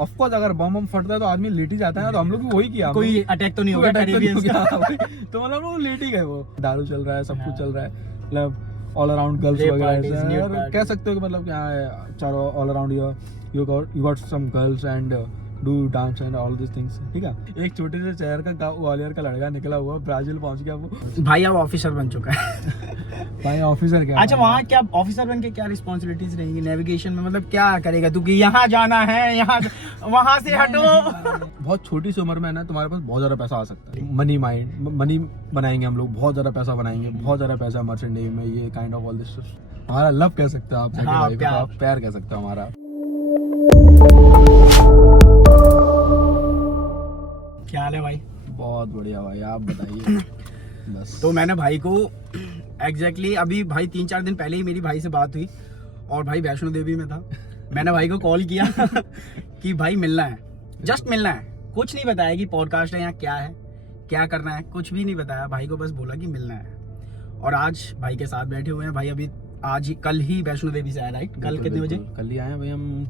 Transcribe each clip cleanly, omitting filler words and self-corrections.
Of course अगर बम फटता है तो आदमी लेट ही जाता है, तो हम लोग भी वही किया, कोई अटैक तो नहीं हो गया कैरेबियंस का। तो मतलब लोग लेट ही गए। वो दारू चल रहा है, सब कुछ चल रहा है, मतलब ऑल अराउंड गर्ल्स Rape वगैरह parties, ऐसे हैं, nude और parties. कह सकते हो कि मतलब क्या है, चारों all around you got some girls and do dance and all this things, ठीक है। एक छोटे से शहर का ग्वालियर का लड़का निकला हुआ ब्राजील पहुंच गया वो। भाई अब ऑफिसर बन चुका है। भाई ऑफिसर क्या? अच्छा, वहाँ क्या ऑफिसर बन के क्या रिस्पॉन्सिबिलिटीज रहेंगी नेविगेशन में, मतलब क्या करेगा तू कि यहाँ जाना है, यहाँ वहाँ से हटो। बहुत छोटी सी उम्र में ना तुम्हारे पास बहुत ज्यादा पैसा आ सकता है, मनी बनाएंगे हम लोग, बहुत ज्यादा पैसा बनाएंगे, बहुत ज्यादा पैसा मर्चेंट नेवी में, ये काइंड ऑफ ऑल दिस हमारा लव कह सकते हो आप, हाँ, भाई प्यार। आप प्यार कह सकते हो हमारा। क्या हाल है भाई? बहुत बढ़िया भाई, आप बताइए। बस तो मैंने भाई को एग्जैक्टली अभी भाई 3-4 दिन पहले ही मेरी भाई से बात हुई, और भाई वैष्णो देवी में था। मैंने भाई को कॉल किया कि भाई मिलना है, जस्ट मिलना है, कुछ नहीं बताया कि पॉडकास्ट है या क्या है, क्या करना है, कुछ भी नहीं बताया भाई को, बस बोला कि मिलना है। और आज भाई के साथ बैठे हुए हैं। भाई अभी आज ही कल ही वैष्णो देवी से आया, राइट? कल कितने बजे? कल ही आए भाई, हम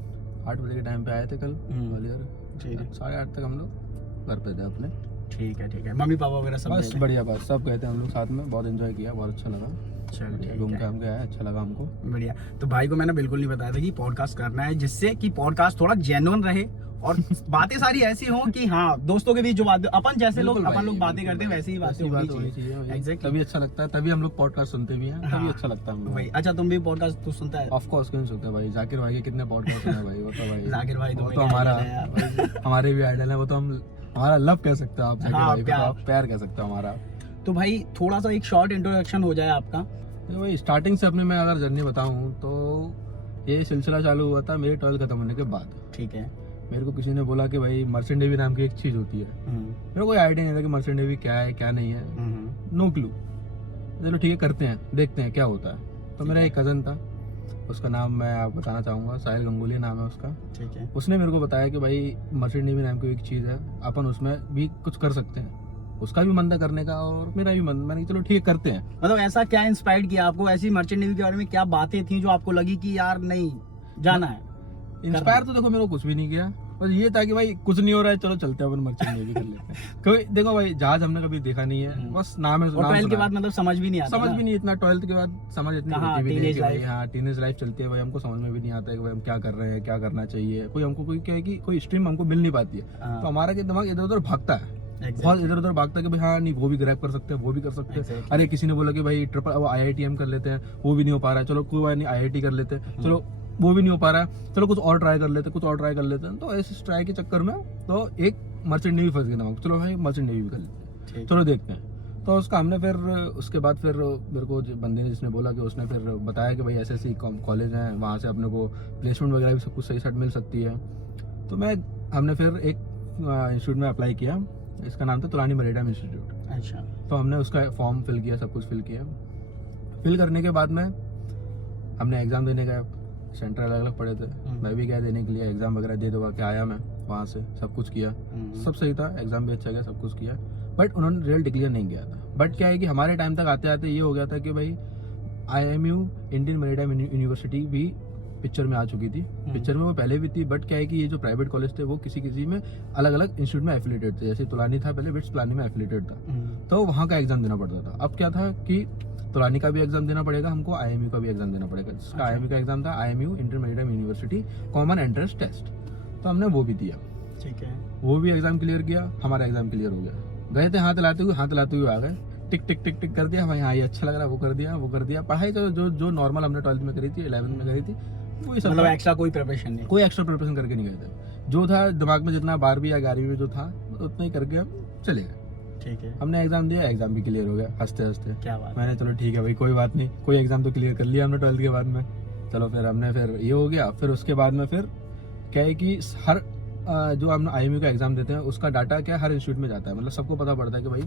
8 बजे के टाइम पे आए थे कल ग्वालियर, ठीक है। 8:30 तक हम लोग घर पे थे अपने। ठीक है। मम्मी पापा वगैरह सब बस गए थे? बढ़िया, बस सब गए थे हम लोग साथ में, बहुत एंजॉय किया, बहुत अच्छा लगा, चल ठीक घूम है, के हम गए, अच्छा लगा हमको। बढ़िया। तो भाई को मैंने बिल्कुल नहीं बताया था कि पॉडकास्ट करना है, जिससे कि पॉडकास्ट थोड़ा जेन्युइन रहे और बातें सारी ऐसी हों कि हाँ, दोस्तों के बीच जो बात अपन जैसे लोग बिल्कुल अपन लोग भाई, बातें करते हैं वैसी ही बातें बात होनी चाहिए। एग्जैक्टली, तभी अच्छा लगता है, तभी हम लोग पॉडकास्ट सुनते भी हैं, तभी हाँ। अच्छा लगता है हम भाई लोग। अच्छा, तुम भी पॉडकास्ट तो सुनता है? ऑफ कोर्स क्यों नहीं सुनते भाई, जाकिर भाई के कितने पॉडकास्ट हैं भाई, वो तो भाई जाकिर भाई तो वो मेरे तो हमारा idol है यार। हमारे भी आइडल है वो, तो हम हमारा लव कह सकते हो आप, जाकिर हाँ, भाई को तो प्यार। आप प्यार कह सकते हो हमारा। तो भाई थोड़ा सा एक शॉर्ट इंट्रोडक्शन हो जाए आपका। तो भाई स्टार्टिंग से अपनी मैं अगर जर्नी बताऊं तो ये सिलसिला चालू हुआ था मेरे 12th खत्म होने के बाद। ठीक है। मेरे को किसी ने बोला कि भाई मर्चेंट नेवी नाम की एक चीज़ होती है, मेरे को कोई आइडिया नहीं था कि मर्चेंट नेवी क्या है क्या नहीं है, नो क्लू। चलो ठीक है, करते हैं, देखते हैं क्या होता है। तो मेरा एक कज़न था, उसका नाम मैं आप बताना चाहूँगा, साहिल गंगोली नाम है उसका। ठीक है। उसने मेरे को बताया कि भाई मर्चेंट नेवी नाम की एक चीज़ है, अपन उसमें भी कुछ कर सकते हैं। उसका भी मन था करने का और मेरा भी मन, मैंने चलो ठीक है करते हैं। मतलब ऐसा क्या इंस्पायर्ड किया आपको, ऐसी मर्चेंट नेवी के बारे में क्या बातें थी जो आपको लगी कि यार नहीं जाना है? इंस्पायर तो देखो मेरे को कुछ भी नहीं किया, बस ये था कि भाई कुछ नहीं हो रहा है, चलो चलते हैं अपन मर्चेंट नेवी कर लेते हैं। कोई देखो भाई, जहाज हमने कभी देखा नहीं है, बस नाम है, और 12th के बाद मतलब समझ भी नहीं आता समझ ना? भी नहीं इतना, 12th के बाद समझ इतनी कहाँ, होती भी नहीं है teenage कि भाई life? हाँ टीनेज लाइफ चलती है भाई, हमको समझ में भी नहीं आता है कि भाई हम क्या कर रहे हैं, क्या करना चाहिए, कोई हमको कोई क्या है कि कोई स्ट्रीम हमको मिल नहीं पाती है, हाँ। तो हमारा क्या दिमाग इधर उधर भागता है, Exactly. बहुत इधर उधर भागता है कि भाई हाँ नहीं वो भी ग्रैब कर सकते हैं, वो भी कर सकते हैं। Exactly. अरे किसी ने बोला कि भाई ट्रिपल IITM कर लेते हैं, वो भी नहीं हो पा रहा है, चलो कोई बात नहीं IIT कर लेते हैं, चलो वो भी नहीं हो पा रहा है, चलो कुछ और ट्राई कर लेते हैं, कुछ और ट्राई कर लेते हैं। तो ऐसे ट्राई के चक्कर में तो एक मर्चेंट नेवी फंस गया दिमाग, चलो भाई मर्चेंट नेवी भी कर लेते हैं, चलो देखते हैं। तो उसका हमने फिर उसके बाद फिर मेरे को बंदे ने जिसने बोला कि उसने फिर बताया कि भाई ऐसे कॉलेज हैं, वहाँ से अपने को प्लेसमेंट वगैरह भी सब कुछ सही साइड मिल सकती है। तो हमने फिर एक इंस्टीट्यूट में अप्लाई किया, इसका नाम था तुलानी मैरीटाइम इंस्टीट्यूट। अच्छा। तो हमने उसका फॉर्म फिल किया, सब कुछ फिल किया। फिल करने के बाद में हमने एग्ज़ाम देने गए, सेंटर अलग अलग पड़े थे, मैं भी गया देने के लिए, एग्ज़ाम वगैरह दे दवा के आया मैं वहाँ से, सब कुछ किया, सब सही था, एग्ज़ाम भी अच्छा गया, सब कुछ किया, बट उन्होंने रिजल्ट डिक्लेयर नहीं किया था। बट क्या है कि हमारे टाइम तक आते आते ये हो गया था कि भाई IMU इंडियन मैरीटाइम यूनिवर्सिटी भी पिक्चर में आ चुकी थी, पिक्चर में वो पहले भी थी, बट क्या है कि ये जो प्राइवेट कॉलेज थे वो किसी किसी में अलग अलग इंस्टीट्यूट में एफिलेटेड थे, जैसे तुलानी था पहले, बिट्स प्लानी में एफिलेटेड था, तो वहाँ का एग्जाम देना पड़ता था। अब क्या था कि तुलानी का भी एग्जाम देना पड़ेगा हमको, IMU का भी एग्जाम देना पड़ेगा, जिसका IMU का एग्जाम था IMU Indian maritime university common entrance test, तो हमने वो भी दिया। ठीक है। वो भी एग्जाम क्लियर किया, हमारा एग्जाम क्लियर हो गया, गए थे हाथ हिलाते हुए आ गए, टिक टिक टिक टिक कर दिया भाई, हाँ ये अच्छा लग रहा है, वो कर दिया। पढ़ाई तो जो नॉर्मल हमने 12th में करी थी, 11th में करी थी, वही सब, मतलब एक्स्ट्रा कोई प्रिपरेशन नहीं? कोई एक्स्ट्रा प्रिपरेशन करके नहीं गए थे, जो था दिमाग में जितना 12वीं या 11वीं में जो था उतना ही करके हम चले गए। ठीक है। हमने एग्जाम दिया, एग्जाम भी क्लियर हो गया हंसते हंसते। क्या बात? मैंने चलो ठीक है भाई कोई बात नहीं, कोई एग्जाम तो क्लियर कर लिया हमने 12th के बाद में, चलो फिर हमने फिर ये हो गया। फिर उसके बाद में फिर क्या है कि हर जो हम IMU का एग्जाम देते हैं उसका डाटा क्या हर इंस्टीट्यूट में जाता है, मतलब सबको पता पड़ता है कि भाई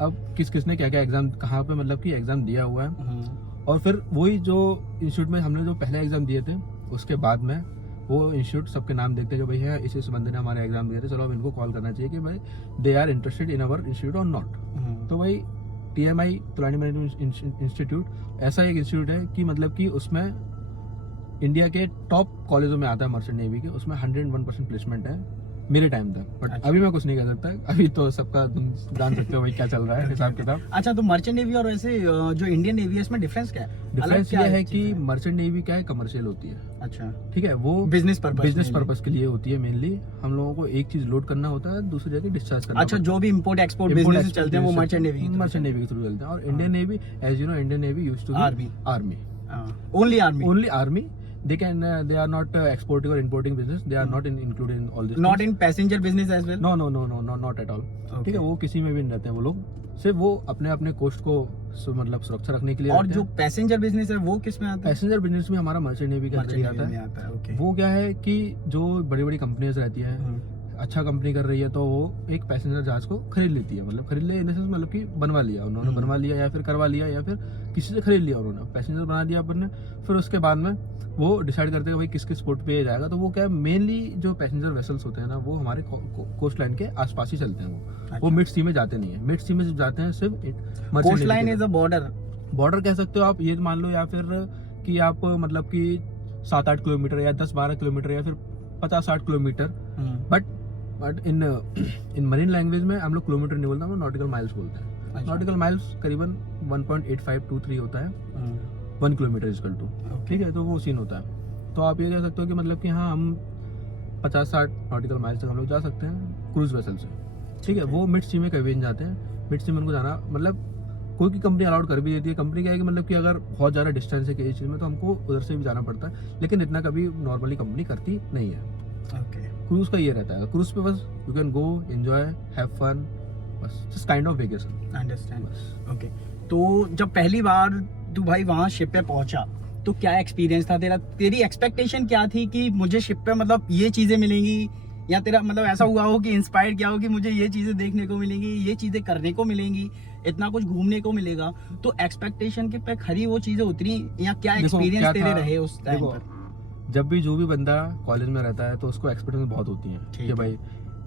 अब किसने क्या क्या एग्जाम कहाँ पे मतलब कि एग्जाम दिया हुआ है। और फिर वही जो इंस्टीट्यूट में हमने जो पहले एग्जाम दिए थे उसके बाद में वो इंस्टीट्यूट सबके नाम देखते हैं कि भाई है इस बंदे ने हमारे एग्जाम दिए थे, चलो अब इनको कॉल करना चाहिए कि भाई they are interested in our institute और नॉट। तो भाई TMI तुलानी मैरीटाइम इंस्टीट्यूट ऐसा एक इंस्टीट्यूट है कि मतलब कि उसमें इंडिया के टॉप कॉलेजों में आता है मर्चेंट नेवी के, उसमें 101% प्लेसमेंट है मेरे टाइम तक। बट अच्छा। अभी मैं कुछ नहीं कर सकता, अभी तो सबका तुम जान सकते हो भाई क्या चल रहा है हिसाब किताब। अच्छा, तो मर्चेंट नेवी और वैसे जो इंडियन नेवी है इसमें डिफरेंस क्या है? अलग डिफरेंस क्या ये है चीज़ कि मर्चेंट नेवी क्या है, कमर्शियल होती है, अच्छा, ठीक है, वो बिजनेस बिजनेस पर्पस के लिए होती है मेनली। हम लोगों को एक चीज लोड करना होता है, दूसरी जगह डिस्चार्ज करना अच्छा, होता जो भी इम्पोर्ट एक्सपोर्ट है। बिजनेस चलते हैं वो मर्चेंट नेवी मर्चेंट नेवी के थ्रू चलते हैं। और Indian navy, as you know, Indian navy used to army army only army only army. They are not exporting or importing business. They are not included in all this. Not in passenger business as well. No, not at all. ठीक है, वो किसी में भी नहीं रहते हैं वो लोग, सिर्फ वो अपने अपने कोस्ट को मतलब सुरक्षा रखने के लिए और रहते जो हैं। पैसेंजर बिजनेस है वो किस में आता है? पैसेंजर बिजनेस में हमारा मर्चेंट नेवी का अंदर ही आता है। आता है, ओके। वो क्या है कि जो बड़ी बड़ी कंपनीज रहती हैं, अच्छा कंपनी कर रही है तो वो एक पैसेंजर जहाज को खरीद लेती है, मतलब खरीद ले इन द सेंस मतलब कि बनवा लिया उन्होंने, बनवा लिया या फिर करवा लिया या फिर किसी से खरीद लिया उन्होंने, पैसेंजर बना दिया अपन ने। फिर उसके बाद में वो डिसाइड करते हैं भाई किस किस पोर्ट पे ये जाएगा। तो वो क्या है, मेनली जो पैसेंजर वेसल्स होते हैं ना, वो हमारे कोस्ट लाइन के आसपास ही चलते हैं। वो मिड सी में जाते नहीं है, मिड सी में जाते हैं सिर्फ coast line is a border. Border कह सकते हो आप, ये मान लो, या फिर कि आप मतलब कि 7-8 किलोमीटर या 10-12 किलोमीटर या फिर 50-60 kilometre. But in marine language में हम लोग किलोमीटर नहीं बोलते, हम नॉटिकल माइल्स बोलते हैं। नॉटिकल माइल्स करीबन 1.8523 होता है 1 किलोमीटर इक्वल टू, ठीक है, तो वो सीन होता है। तो आप ये कह सकते हो कि मतलब कि हाँ, हम 50-60 नॉटिकल माइल्स तक हम लोग जा सकते हैं क्रूज वेसल से, ठीक है। वो मिड सी में कभी नहीं जाते हैं, मिड सी में उनको जाना मतलब कोई की कंपनी अलाउड कर भी देती है। कंपनी क्या है कि मतलब कि अगर बहुत ज़्यादा डिस्टेंस है किसी चीज़ में तो हमको उधर से भी जाना पड़ता है, लेकिन इतना कभी नॉर्मली कंपनी करती नहीं है। ओके, क्रूज का ये रहता है, क्रूज पे बस you can go enjoy have fun, बस just kind of vacation. Understand, okay. तो जब पहली बार तू भाई वहाँ शिप पे पहुंचा तो क्या एक्सपीरियंस था तेरा? तेरी एक्सपेक्टेशन क्या थी कि मुझे शिप पे मतलब ये चीजें मिलेंगी, या तेरा मतलब ऐसा हुआ हो कि इंस्पायर्ड किया हो कि मुझे ये चीजें देखने को मिलेंगी, ये चीजें करने को मिलेंगी, इतना कुछ घूमने को मिलेगा? तो एक्सपेक्टेशन के पे खरी वो चीजें उतरी, या क्या एक्सपीरियंस तेरे रहे उस टाइम पर? जब भी जो भी बंदा कॉलेज में रहता है तो उसको एक्सपीरियंस बहुत होती है कि भाई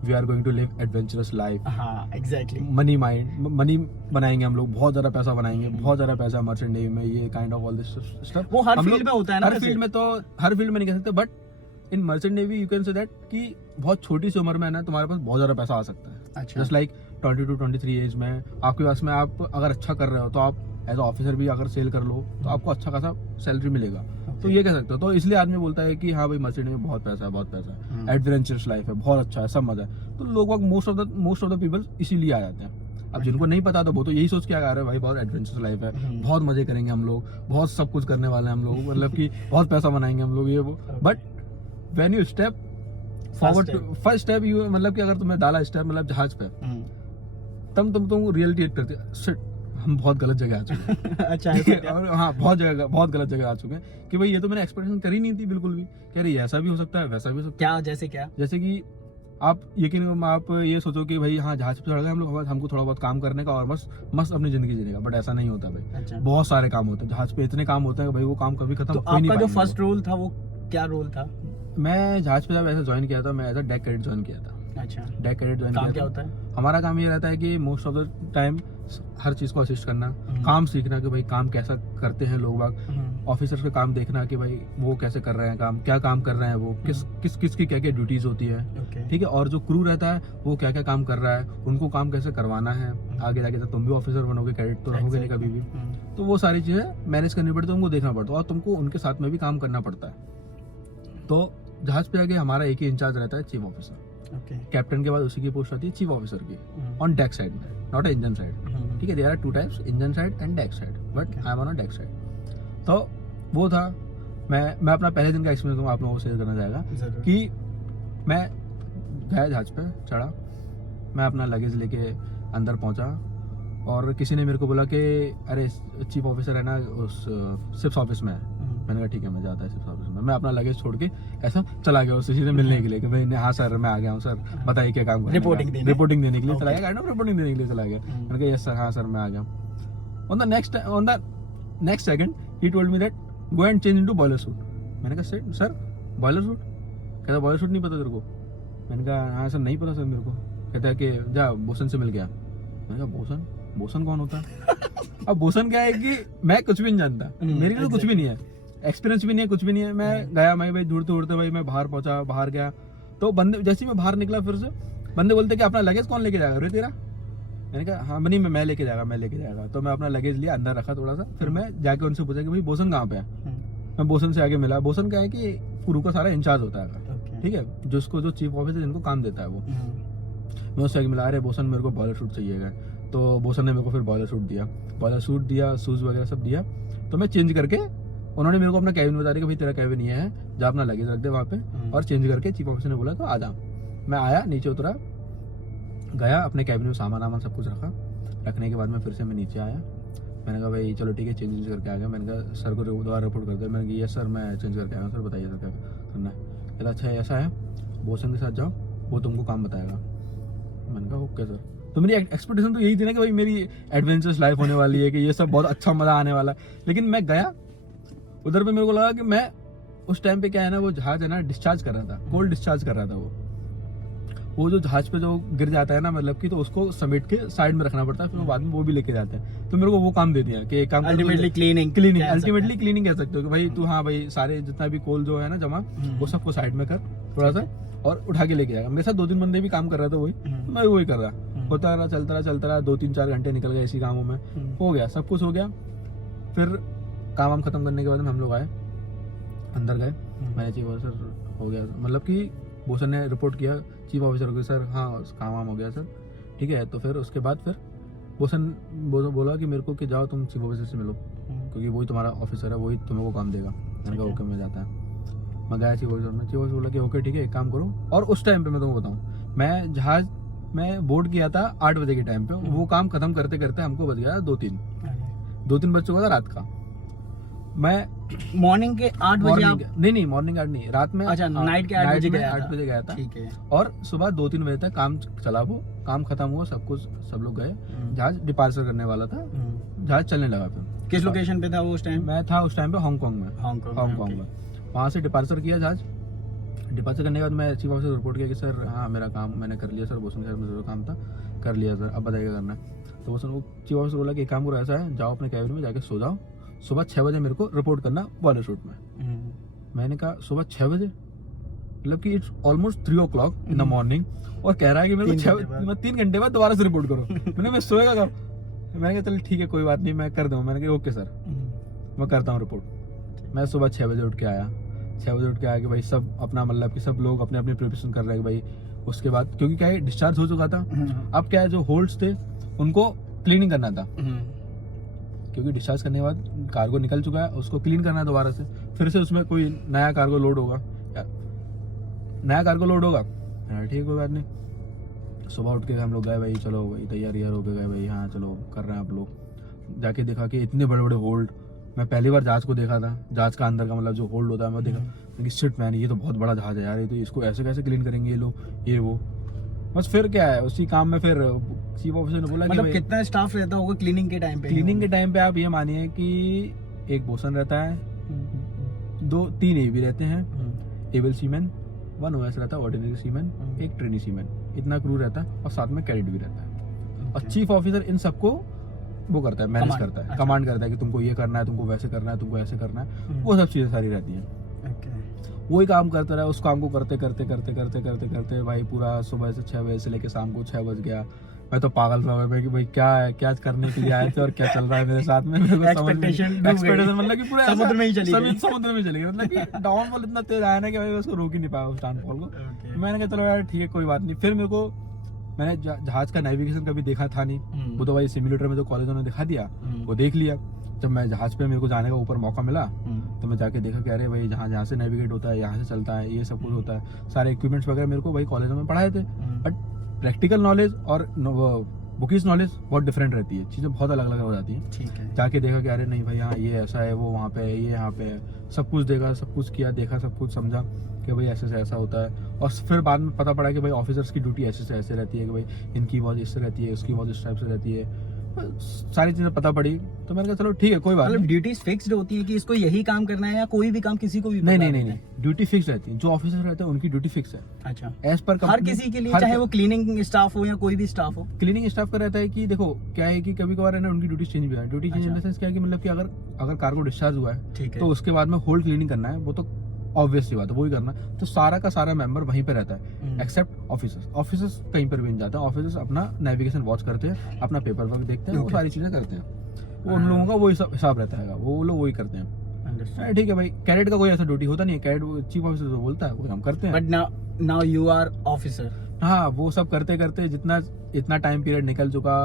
we are going to live adventurous life. हाँ, एग्जैक्टली। मनी बनाएंगे हम लोग, बहुत ज्यादा पैसा बनाएंगे, बहुत ज्यादा पैसा मर्चेंट नेवी में, ये kind of all this stuff. वो हर फील्ड में होता है ना? हर फील्ड में, तो हर फील्ड में नहीं कह सकते, but in merchant navy you can say that कि बहुत छोटी सी उम्र में है ना तुम्हारे पास बहुत ज्यादा पैसा आ सकता है। अच्छा, जस्ट लाइक 22-23 एज में आपके पास में, आप अगर अच्छा कर रहे हो तो आप एज ऑफिसर भी अगर सेल कर लो तो आपको अच्छा खासा सैलरी मिलेगा। तो ये कह सकते हो। तो इसलिए आदमी बोलता है कि हाँ भाई मर्चेंट नेवी में बहुत पैसा है, बहुत पैसा है, एडवेंचरस लाइफ है, बहुत अच्छा है, सब मजा है। तो लोग मोस्ट ऑफ द पीपल इसीलिए आ जाते हैं। अब जिनको नहीं पता तो वो तो यही सोच के आ रहे हैं भाई बहुत एडवेंचरस लाइफ है, बहुत मजे करेंगे हम लोग, बहुत सब कुछ करने वाले हैं हम लोग, मतलब कि बहुत पैसा बनाएंगे हम लोग, ये वो। But when you step forward, first step you, मतलब कि अगर तुमने डाला स्टेप मतलब जहाज पे, तब तुम रियलिटी करते शिट हम बहुत गलत जगह आ चुके हैं। अच्छा, और हाँ, बहुत गलत जगह आ चुके हैं कि भाई ये तो मैंने एक्सपेक्टेशन करी नहीं थी बिल्कुल भी, कह रही ऐसा भी हो सकता है, वैसा भी हो सकता है। क्या? जैसे क्या? जैसे कि आप यकीन, आप ये सोचो कि भाई हाँ जहाज पे चढ़ गए हम लोग, हमको थोड़ा बहुत काम करने का और मस्त अपनी जिंदगी जीने का, बट ऐसा नहीं होता भाई। अच्छा, बहुत सारे काम होते हैं जहाज पे, इतने काम होते हैं कि भाई वो काम कभी खत्म तो हो नहीं आपका जो पाएंगे। फर्स्ट रोल था वो क्या रोल था? मैं जहाज पे जब ऐसा ज्वाइन किया था, मैं as a deck cadet join किया था। अच्छा, डेक कैडेट ज्वाइन काम किया क्या था। होता है? हमारा काम ये रहता है कि मोस्ट ऑफ द टाइम हर चीज को असिस्ट करना, काम सीखना कि भाई काम कैसा करते हैं लोग बाग, ऑफिसर्स का काम देखना कि भाई वो कैसे कर रहे हैं काम, क्या काम कर रहे हैं वो, किस की क्या क्या ड्यूटीज होती है, ठीक है। और जो क्रू रहता है वो क्या क्या काम कर रहा है, उनको काम कैसे करवाना है। आगे जाके जब तुम भी ऑफिसर बनोगे, कैडेट तो रहोगे नहीं कभी भी, तो वो सारी चीजें मैनेज करनी पड़ती है, तुमको देखना पड़ता है और तुमको उनके साथ में भी काम करना पड़ता है। तो जहाज पे आगे हमारा एक ही इंचार्ज रहता है, चीफ ऑफिसर। कैप्टन के बाद उसी की पोस्ट आती है चीफ ऑफिसर की, ऑन डेक साइड में, नॉट इंजन साइड, ठीक है। There are 2 types, engine side and deck side, but I am on deck side. तो वो था, मैं अपना पहले दिन का एक्सपीरियंस आप लोगों को शेयर करना चाहेगा कि मैं गया जहाज पे चढ़ा, मैं अपना लगेज लेके अंदर पहुंचा और किसी ने मेरे को बोला कि अरे चीफ ऑफिसर है ना उस शिप्स ऑफिस में है। मैंने कहा ठीक है, मैं जाता है शिप्स ऑफिस में। मैं अपना लगेज छोड़ के ऐसा चला गया उससे सीधे मिलने के लिए कि भाई हाँ सर मैं आ गया हूँ सर, बताइए क्या काम करना है। रिपोर्टिंग देने के लिए चला गया, रिपोर्टिंग देने के लिए चला गया। मैंने कहा यस सर, हाँ सर मैं आ गया। On the next second he told me that go and change into boiler suit. मैंने कहा सर बॉयलर सूट? कहता बॉयलर सूट नहीं पता तेरे को? मैंने कहा हाँ सर नहीं पता सर मेरे को। कहता है कि जा बोसन से मिल गया। मैंने कहा बोसन कौन होता है? अब बोसन क्या है कि मैं कुछ भी नहीं जानता, मेरे लिए तो कुछ भी नहीं है। एक्सपीरियंस भी नहीं है, कुछ भी नहीं है। मैं गया, मैं भाई ढूंढते ढूंढते भाई मैं बाहर पहुंचा, बाहर गया तो बंदे, जैसे ही मैं बाहर निकला फिर से बंदे बोलते कि अपना लगेज कौन लेके जाएगा रे तेरा। मैंने कहा हाँ नहीं मैं लेके जाएगा, मैं लेके जाएगा। तो मैं अपना लगेज लिया, अंदर रखा थोड़ा सा, फिर मैं जाके उनसे पूछा कि भाई बोसन कहाँ पे है। मैं बोसन से आगे मिला। बोसन क्या है कि क्रू का सारा इंचार्ज होता है, ठीक है, जो चीफ ऑफिसर जिनको काम देता है वो। मैं उससे आगे मिला, अरे बोसन मेरे को बॉयलर सूट चाहिएगा। तो बोसन ने मेरे को फिर बॉयलर सूट दिया, शूज़ वगैरह सब दिया। तो मैं चेंज करके, उन्होंने मेरे को अपना कैबिन बता दिया कि भाई तेरा कैबिन ये है, जा अपना लगेज रख दे वहाँ पे, और चेंज करके चीफ ऑफिसर ने बोला तो आ जा। मैं आया, नीचे उतरा, गया अपने कैबिन में, सामान सब कुछ रखने के बाद में फिर से मैं नीचे आया। मैंने कहा भाई चलो ठीक है, चेंज करके आ गया। मैंने कहा सर को दोबारा रिपोर्ट कर दिया। मैंने कहा यस सर मैं चेंज करके आया। सर बताइए सर क्या करना है। कहता अच्छा ऐसा है, बोसन के साथ जाओ, वो तुमको काम बताएगा। मैंने कहा ओके सर। तो मेरी एक्सपेक्टेशन तो यही थी ना कि भाई मेरी एडवेंचरस लाइफ होने वाली है, कि ये सब बहुत अच्छा मज़ा आने वाला है। लेकिन मैं गया उधर पे, मेरे को लगा कि मैं उस टाइम पे क्या है ना, वो जहाज है ना डिस्चार्ज कर रहा था, कोल्ड डिस्चार्ज कर रहा था। वो जो जहाज पे जो गिर जाता है ना, मतलब कि तो उसको समेट के साइड में रखना पड़ता है, फिर वो बाद में वो भी लेके जाते हैं। तो मेरे को वो काम दे दिया कि एक काम अल्टीमेटली क्लीनिंग अल्टीमेटली क्लीनिंग कह सकते हो कि भाई तू हाँ भाई सारे जितना भी कोल जो है ना जमा, वो सबको साइड में कर थोड़ा सा, और उठा के लेके जाएगा। मेरे साथ 2-3 बंदे भी काम कर रहे थे, वही मैं वही कर रहा, होता रहा, चलता रहा 2-3-4 घंटे निकल गए इसी कामों में। हो गया, सब कुछ हो गया। फिर काम खत्म करने के बाद में हम लोग आए, अंदर गए। मैंने चीफ ऑफिसर हो गया, मतलब कि बोसन ने रिपोर्ट किया चीफ ऑफिसर को, सर हाँ काम वाम हो गया सर, ठीक है। तो फिर उसके बाद फिर बोसन बोला कि मेरे को कि जाओ तुम चीफ ऑफिसर से मिलो, क्योंकि वही तुम्हारा ऑफिसर है, वही तुम्हें वो काम देगा। मैंने कहा ओके मैं जाता है। मैं गया चीफ ऑफिसर बोला कि ओके ठीक है एक काम करो। और उस टाइम पे मैं तुमको बताऊँ, मैं जहाज में बोर्ड किया था 8 बजे के टाइम पे, वो काम खत्म करते करते हमको बज गया 2-3 बज चुका था रात का। मैं मॉर्निंग के 8 बजे आप नहीं मॉर्निंग 8 नहीं, रात में, अच्छा नाइट के 8 बजे गया 8 बजे गया था, ठीक है। और सुबह 2-3 बजे तक काम चला, वो काम खत्म हुआ, सब कुछ सब लोग गए, जहाज डिपार्चर करने वाला था, जहाज चलने लगा। फिर किस लोकेशन पे था वो उस टाइम? मैं था उस टाइम पे हांगकांग में, हांगकांग में। वहाँ से डिपार्चर किया जहाज। डिपार्चर करने के बाद मैं चीफ ऑफिसर रिपोर्ट किया कि सर हाँ मेरा काम मैंने कर लिया सर, बोसन के साथ में जो काम था कर लिया सर, अब बताइए क्या करना है। तो बोसन चीफ ऑफिसर बोला कि एक काम करो, ऐसा है जाओ अपने कैबिन में जाके सो जाओ, सुबह 6 बजे मेरे को रिपोर्ट करना बॉयलर शूट में। मैंने कहा सुबह 6 बजे, मतलब कि it's almost 3 o'clock in the morning, और कह रहा है कि मेरे को 3 घंटे बाद दोबारा से रिपोर्ट करो। मैं सोएगा कब? मैंने कहा चल ठीक है कोई बात नहीं मैं कर दूँगा। मैंने कहा ओके सर मैं करता हूँ रिपोर्ट। मैं सुबह 6 बजे उठ के आया, 6 बजे उठ के आया कि भाई सब अपना, मतलब कि सब लोग अपने अपने प्रिपरेशन कर रहे हैं कि भाई उसके बाद, क्योंकि क्या है डिस्चार्ज हो चुका था, अब क्या है जो होल्ड्स थे उनको क्लीनिंग करना था, क्योंकि डिस्चार्ज करने के बाद कार्गो निकल चुका है, उसको क्लीन करना है दोबारा से, फिर से उसमें कोई नया कार्गो लोड होगा, ठीक कोई बात नहीं। सुबह उठ के हम लोग गए भाई, चलो भाई तैयार हो के गए भाई, हाँ चलो कर रहे हैं आप लोग। जाके देखा कि इतने बड़े बड़े होल्ड, मैं पहली बार जहाज को देखा था, जहाज का अंदर का मतलब जो होल्ड होता है मैं देखा, शिट मैन ये तो बहुत बड़ा जहाज है यार, ये तो इसको ऐसे कैसे क्लीन करेंगे ये लोग, ये वो। बस फिर क्या है उसी काम में फिर चीफ ऑफिसर ने बोला मतलब कि कितना स्टाफ रहता होगा क्लीनिंग के टाइम पे? क्लीनिंग के टाइम पे आप ये मानिए कि एक बोसन रहता है, 2-3 एबी रहते हैं, एबल सीमैन, 1 OS रहता है ऑर्डिनरी सीमैन, एक ट्रेनी सीमैन, इतना क्रू रहता है, और साथ में कैडेट भी रहता है। और चीफ ऑफिसर इन सबको वो करता है, मैनेज करता है, कमांड करता है कि तुमको ये करना है, तुमको वैसे करना है, तुमको ऐसे करना है, वो सब चीज़ें सारी रहती हैं। वही काम करता रहा, उस काम को करते करते भाई पूरा सुबह से 6 बजे से लेके शाम को 6 बज गया। मैं तो पागल था भाई कि भाई क्या करने के लिए आए थे और क्या चल रहा है मेरे साथ में। एक्सपेक्टेशन मतलब कि पूरा समुद्र में ही चली गई, मतलब कि डाउनफॉल इतना तेज आया ना कि भाई उसको रोक ही नहीं पाया उस डाउनफॉल को। मैंने कहा चलो यार ठीक है कोई बात नहीं। फिर मेरे को, मैंने जहाज का नेविगेशन कभी देखा था नहीं, वो तो भाई सिम्युलेटर में जो कॉलेजों ने दिखा दिया वो देख लिया। जब मैं जहाज पे मेरे को जाने का ऊपर मौका मिला तो मैं जाके देखा कि अरे भाई जहाँ से नेविगेट होता है, यहाँ से चलता है, ये सब कुछ होता है, सारे इक्विपमेंट्स वगैरह मेरे को भाई कॉलेजों में पढ़ाए थे। बट प्रैक्टिकल नॉलेज और बुकिश नॉलेज बहुत डिफरेंट रहती है, चीज़ें बहुत अलग अलग हो जाती हैं। ठीक है। जाके देखा कि अरे नहीं भाई हाँ ये ऐसा है, वो वहाँ पे है, ये यहाँ पे है, सब कुछ देखा, सब कुछ किया, देखा, सब कुछ समझा कि भाई ऐसे से ऐसा होता है। और फिर बाद में पता पड़ा कि भाई ऑफिसर्स की ड्यूटी ऐसे से ऐसे रहती है, कि भाई इनकी वॉच इससे रहती है, उसकी वॉच इस टाइप से रहती है। सारी चीजें पता पड़ी, तो मैंने कहा चलो ठीक है कोई बात मतलब नहीं। ड्यूटीज फिक्स्ड होती है कि इसको यही काम करना है, या कोई भी काम किसी को भी नहीं पकड़ा नहीं नहीं देते नहीं, ड्यूटी फिक्स रहती है, जो ऑफिसर रहते हैं उनकी ड्यूटी फिक्स है हैं? अच्छा, एज पर हर किसी के लिए, चाहे वो क्लीनिंग स्टाफ हो या कोई भी स्टाफ हो। क्लीनिंग स्टाफ का रहता है कि देखो क्या है कि कभी कभार है ना उनकी ड्यूटी चेंज भी है। ड्यूटी चेंज इन अच्छा। द सेंस क्या है कि मतलब कि अगर कार्गो डिस्चार्ज हुआ है ठीक है। तो उसके बाद में होल्ड क्लीनिंग करना है, वो तो ऑब्वियस सी बात है, वही करना है। तो सारा का सारा मेंबर वहीं पे रहता है एक्सेप्ट ऑफिसर्स। ऑफिसर्स कहीं पर भी नहीं जाते हैं, ऑफिसर्स अपना नेविगेशन वॉच करते हैं, अपना पेपर वर्क देखते हैं, वो Okay. सारी चीजें करते हैं। वो उन लोगों का वही हिसाब रहता है, वो लोग वही करते हैं। अंडरस्टैंड। ठीक है भाई, कैडेट का कोई ऐसा ड्यूटी होता नहीं है, कैडेट चीफ ऑफिसर जो बोलता है वो हम करते हैं। But now you are officer. हाँ, वो सब करते करते इतना टाइम पीरियड निकल चुका।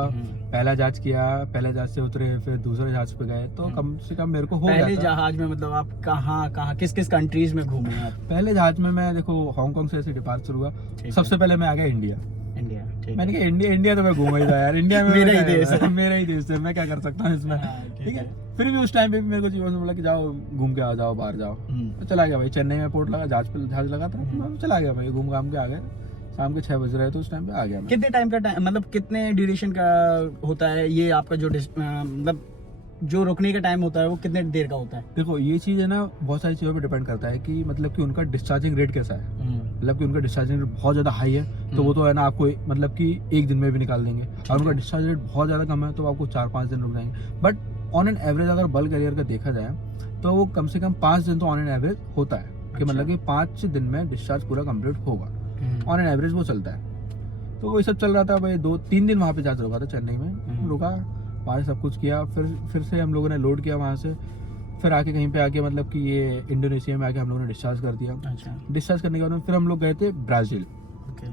पहला जहाज किया, पहले जहाज से उतरे, फिर दूसरे जहाज पे गए, तो कम से कम मेरे को हो पहले जाता। जहाज में मतलब आप कहाँ किस किस कंट्रीज में घूमे हैं आप? पहले जहाज में मैं देखो हांगकांग से ऐसे डिपार्चर हुआ, ठीक सबसे पहले मैं आ गया इंडिया। इंडिया, ठीक मैंने कहा इंडिया तो मैं घूमा ही था यार, इंडिया में मेरा ही मैं क्या देश है। है, मेरा ही देश है, मैं क्या कर सकता हूँ इसमें। हाँ, ठीक है, फिर भी उस टाइम पे भी मेरे को जीवन में बोला कि जाओ घूम के आ जाओ, बाहर जाओ। तो चला गया भाई, चेन्नई में पोर्ट लगा, जहाज लगा था, मैं चला गया भाई, घूम घाम के आ गया। शाम के 6 बज रहे थे उस टाइम पे आ गया मैं। कितने टाइम का टाइम, मतलब कितने ड्यूरेशन का होता है ये आपका जो मतलब जो रुकने का टाइम होता है वो कितने देर का होता है? देखो ये चीज़ है ना, बहुत सारी चीज़ों पे डिपेंड करता है कि मतलब कि उनका डिस्चार्जिंग रेट कैसा है। मतलब कि उनका डिस्चार्जिंग रेट बहुत ज़्यादा हाई है तो वो तो है ना आपको मतलब कि एक दिन में भी निकाल देंगे, और उनका डिस्चार्ज रेट बहुत ज़्यादा कम है तो आपको 4-5 दिन रुक जाएंगे। बट ऑन एन एवरेज अगर बल्क कैरियर का देखा जाए तो वो कम से कम 5 दिन तो ऑन एन एवरेज होता है कि मतलब कि 5 दिन में डिस्चार्ज पूरा कंप्लीट होगा, ऑन एन एवरेज वो चलता है। तो वही सब चल रहा था भाई, 2-3 दिन वहाँ पे जहाज रुका था चेन्नई में, रुका वहाँ से सब कुछ किया, फिर से हम लोगों ने लोड किया वहाँ से, फिर आके कहीं पे आके मतलब कि ये इंडोनेशिया में आके हम लोगों ने डिस्चार्ज कर दिया। अच्छा, डिस्चार्ज करने के बाद में फिर हम लोग गए थे ब्राज़ील। ओके।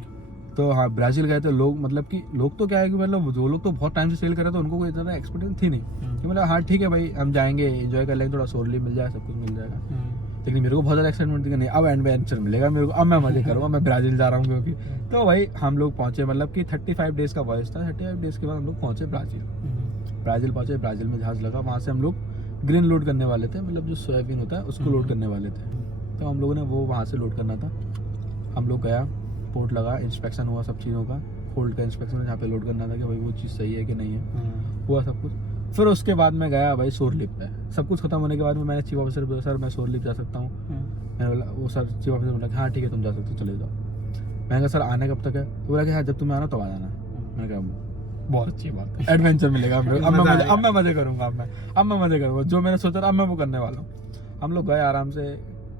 तो हाँ, ब्राज़ील गए थे। लोग मतलब कि लोग तो क्या है कि मतलब जो लोग तो बहुत टाइम से सेल कर रहे थे उनको कोई ज़्यादा एक्सपीरियंस थी नहीं कि मतलब हाँ ठीक है भाई हम जाएंगे, एंजॉय कर लेंगे, थोड़ा सोरली मिल जाए, सब कुछ मिल जाएगा। लेकिन मेरे को बहुत ज़्यादा एक्साइटमेंट थी कि नहीं अब एडवेंचर मिलेगा मेरे को, अब मैं मजे करूँगा, मैं ब्राज़ील जा रहा हूँ क्योंकि। तो भाई हम लोग पहुँचे, मतलब कि 35 डेज़ का वॉयज था, 35 डेज़ के बाद हम लोग पहुँचे ब्राज़ील पहुँचे। ब्राज़ील में जहाज़ लगा, वहाँ से हम लोग ग्रीन लोड करने वाले थे, मतलब जो सोयाबीन होता है उसको लोड करने वाले थे। तो हम लोगों ने वो वहाँ से लोड करना था। हम लोग गया, पोर्ट लगा, इंस्पेक्शन हुआ सब चीज़ों का, होल्ड का इंस्पेक्शन जहाँ पे लोड करना था कि भाई वो चीज़ सही है कि नहीं है, हुआ सब कुछ। फिर उसके बाद मैं गया भाई सोरलिप पे। सब कुछ खत्म होने के बाद में मैंने चीफ ऑफिसर बोला सर मैं सोरलिप जा सकता हूँ। मैंने बोला, वो सर चीफ ऑफिसर बोला कि हाँ ठीक है तुम जा सकते हो, चले जाओ। मैंने कहा सर आने कब तक है? तो बोला कि हाँ जब तुम्हें आना तो आ जाना। मैंने कहा बहुत अच्छी बात है, एडवेंचर मिलेगा अब मैं मजे करूँगा, अब मैं मजे करूँगा, जो मैंने सोचा था अब मैं वो करने वाला हूँ। हम लोग गए आराम से,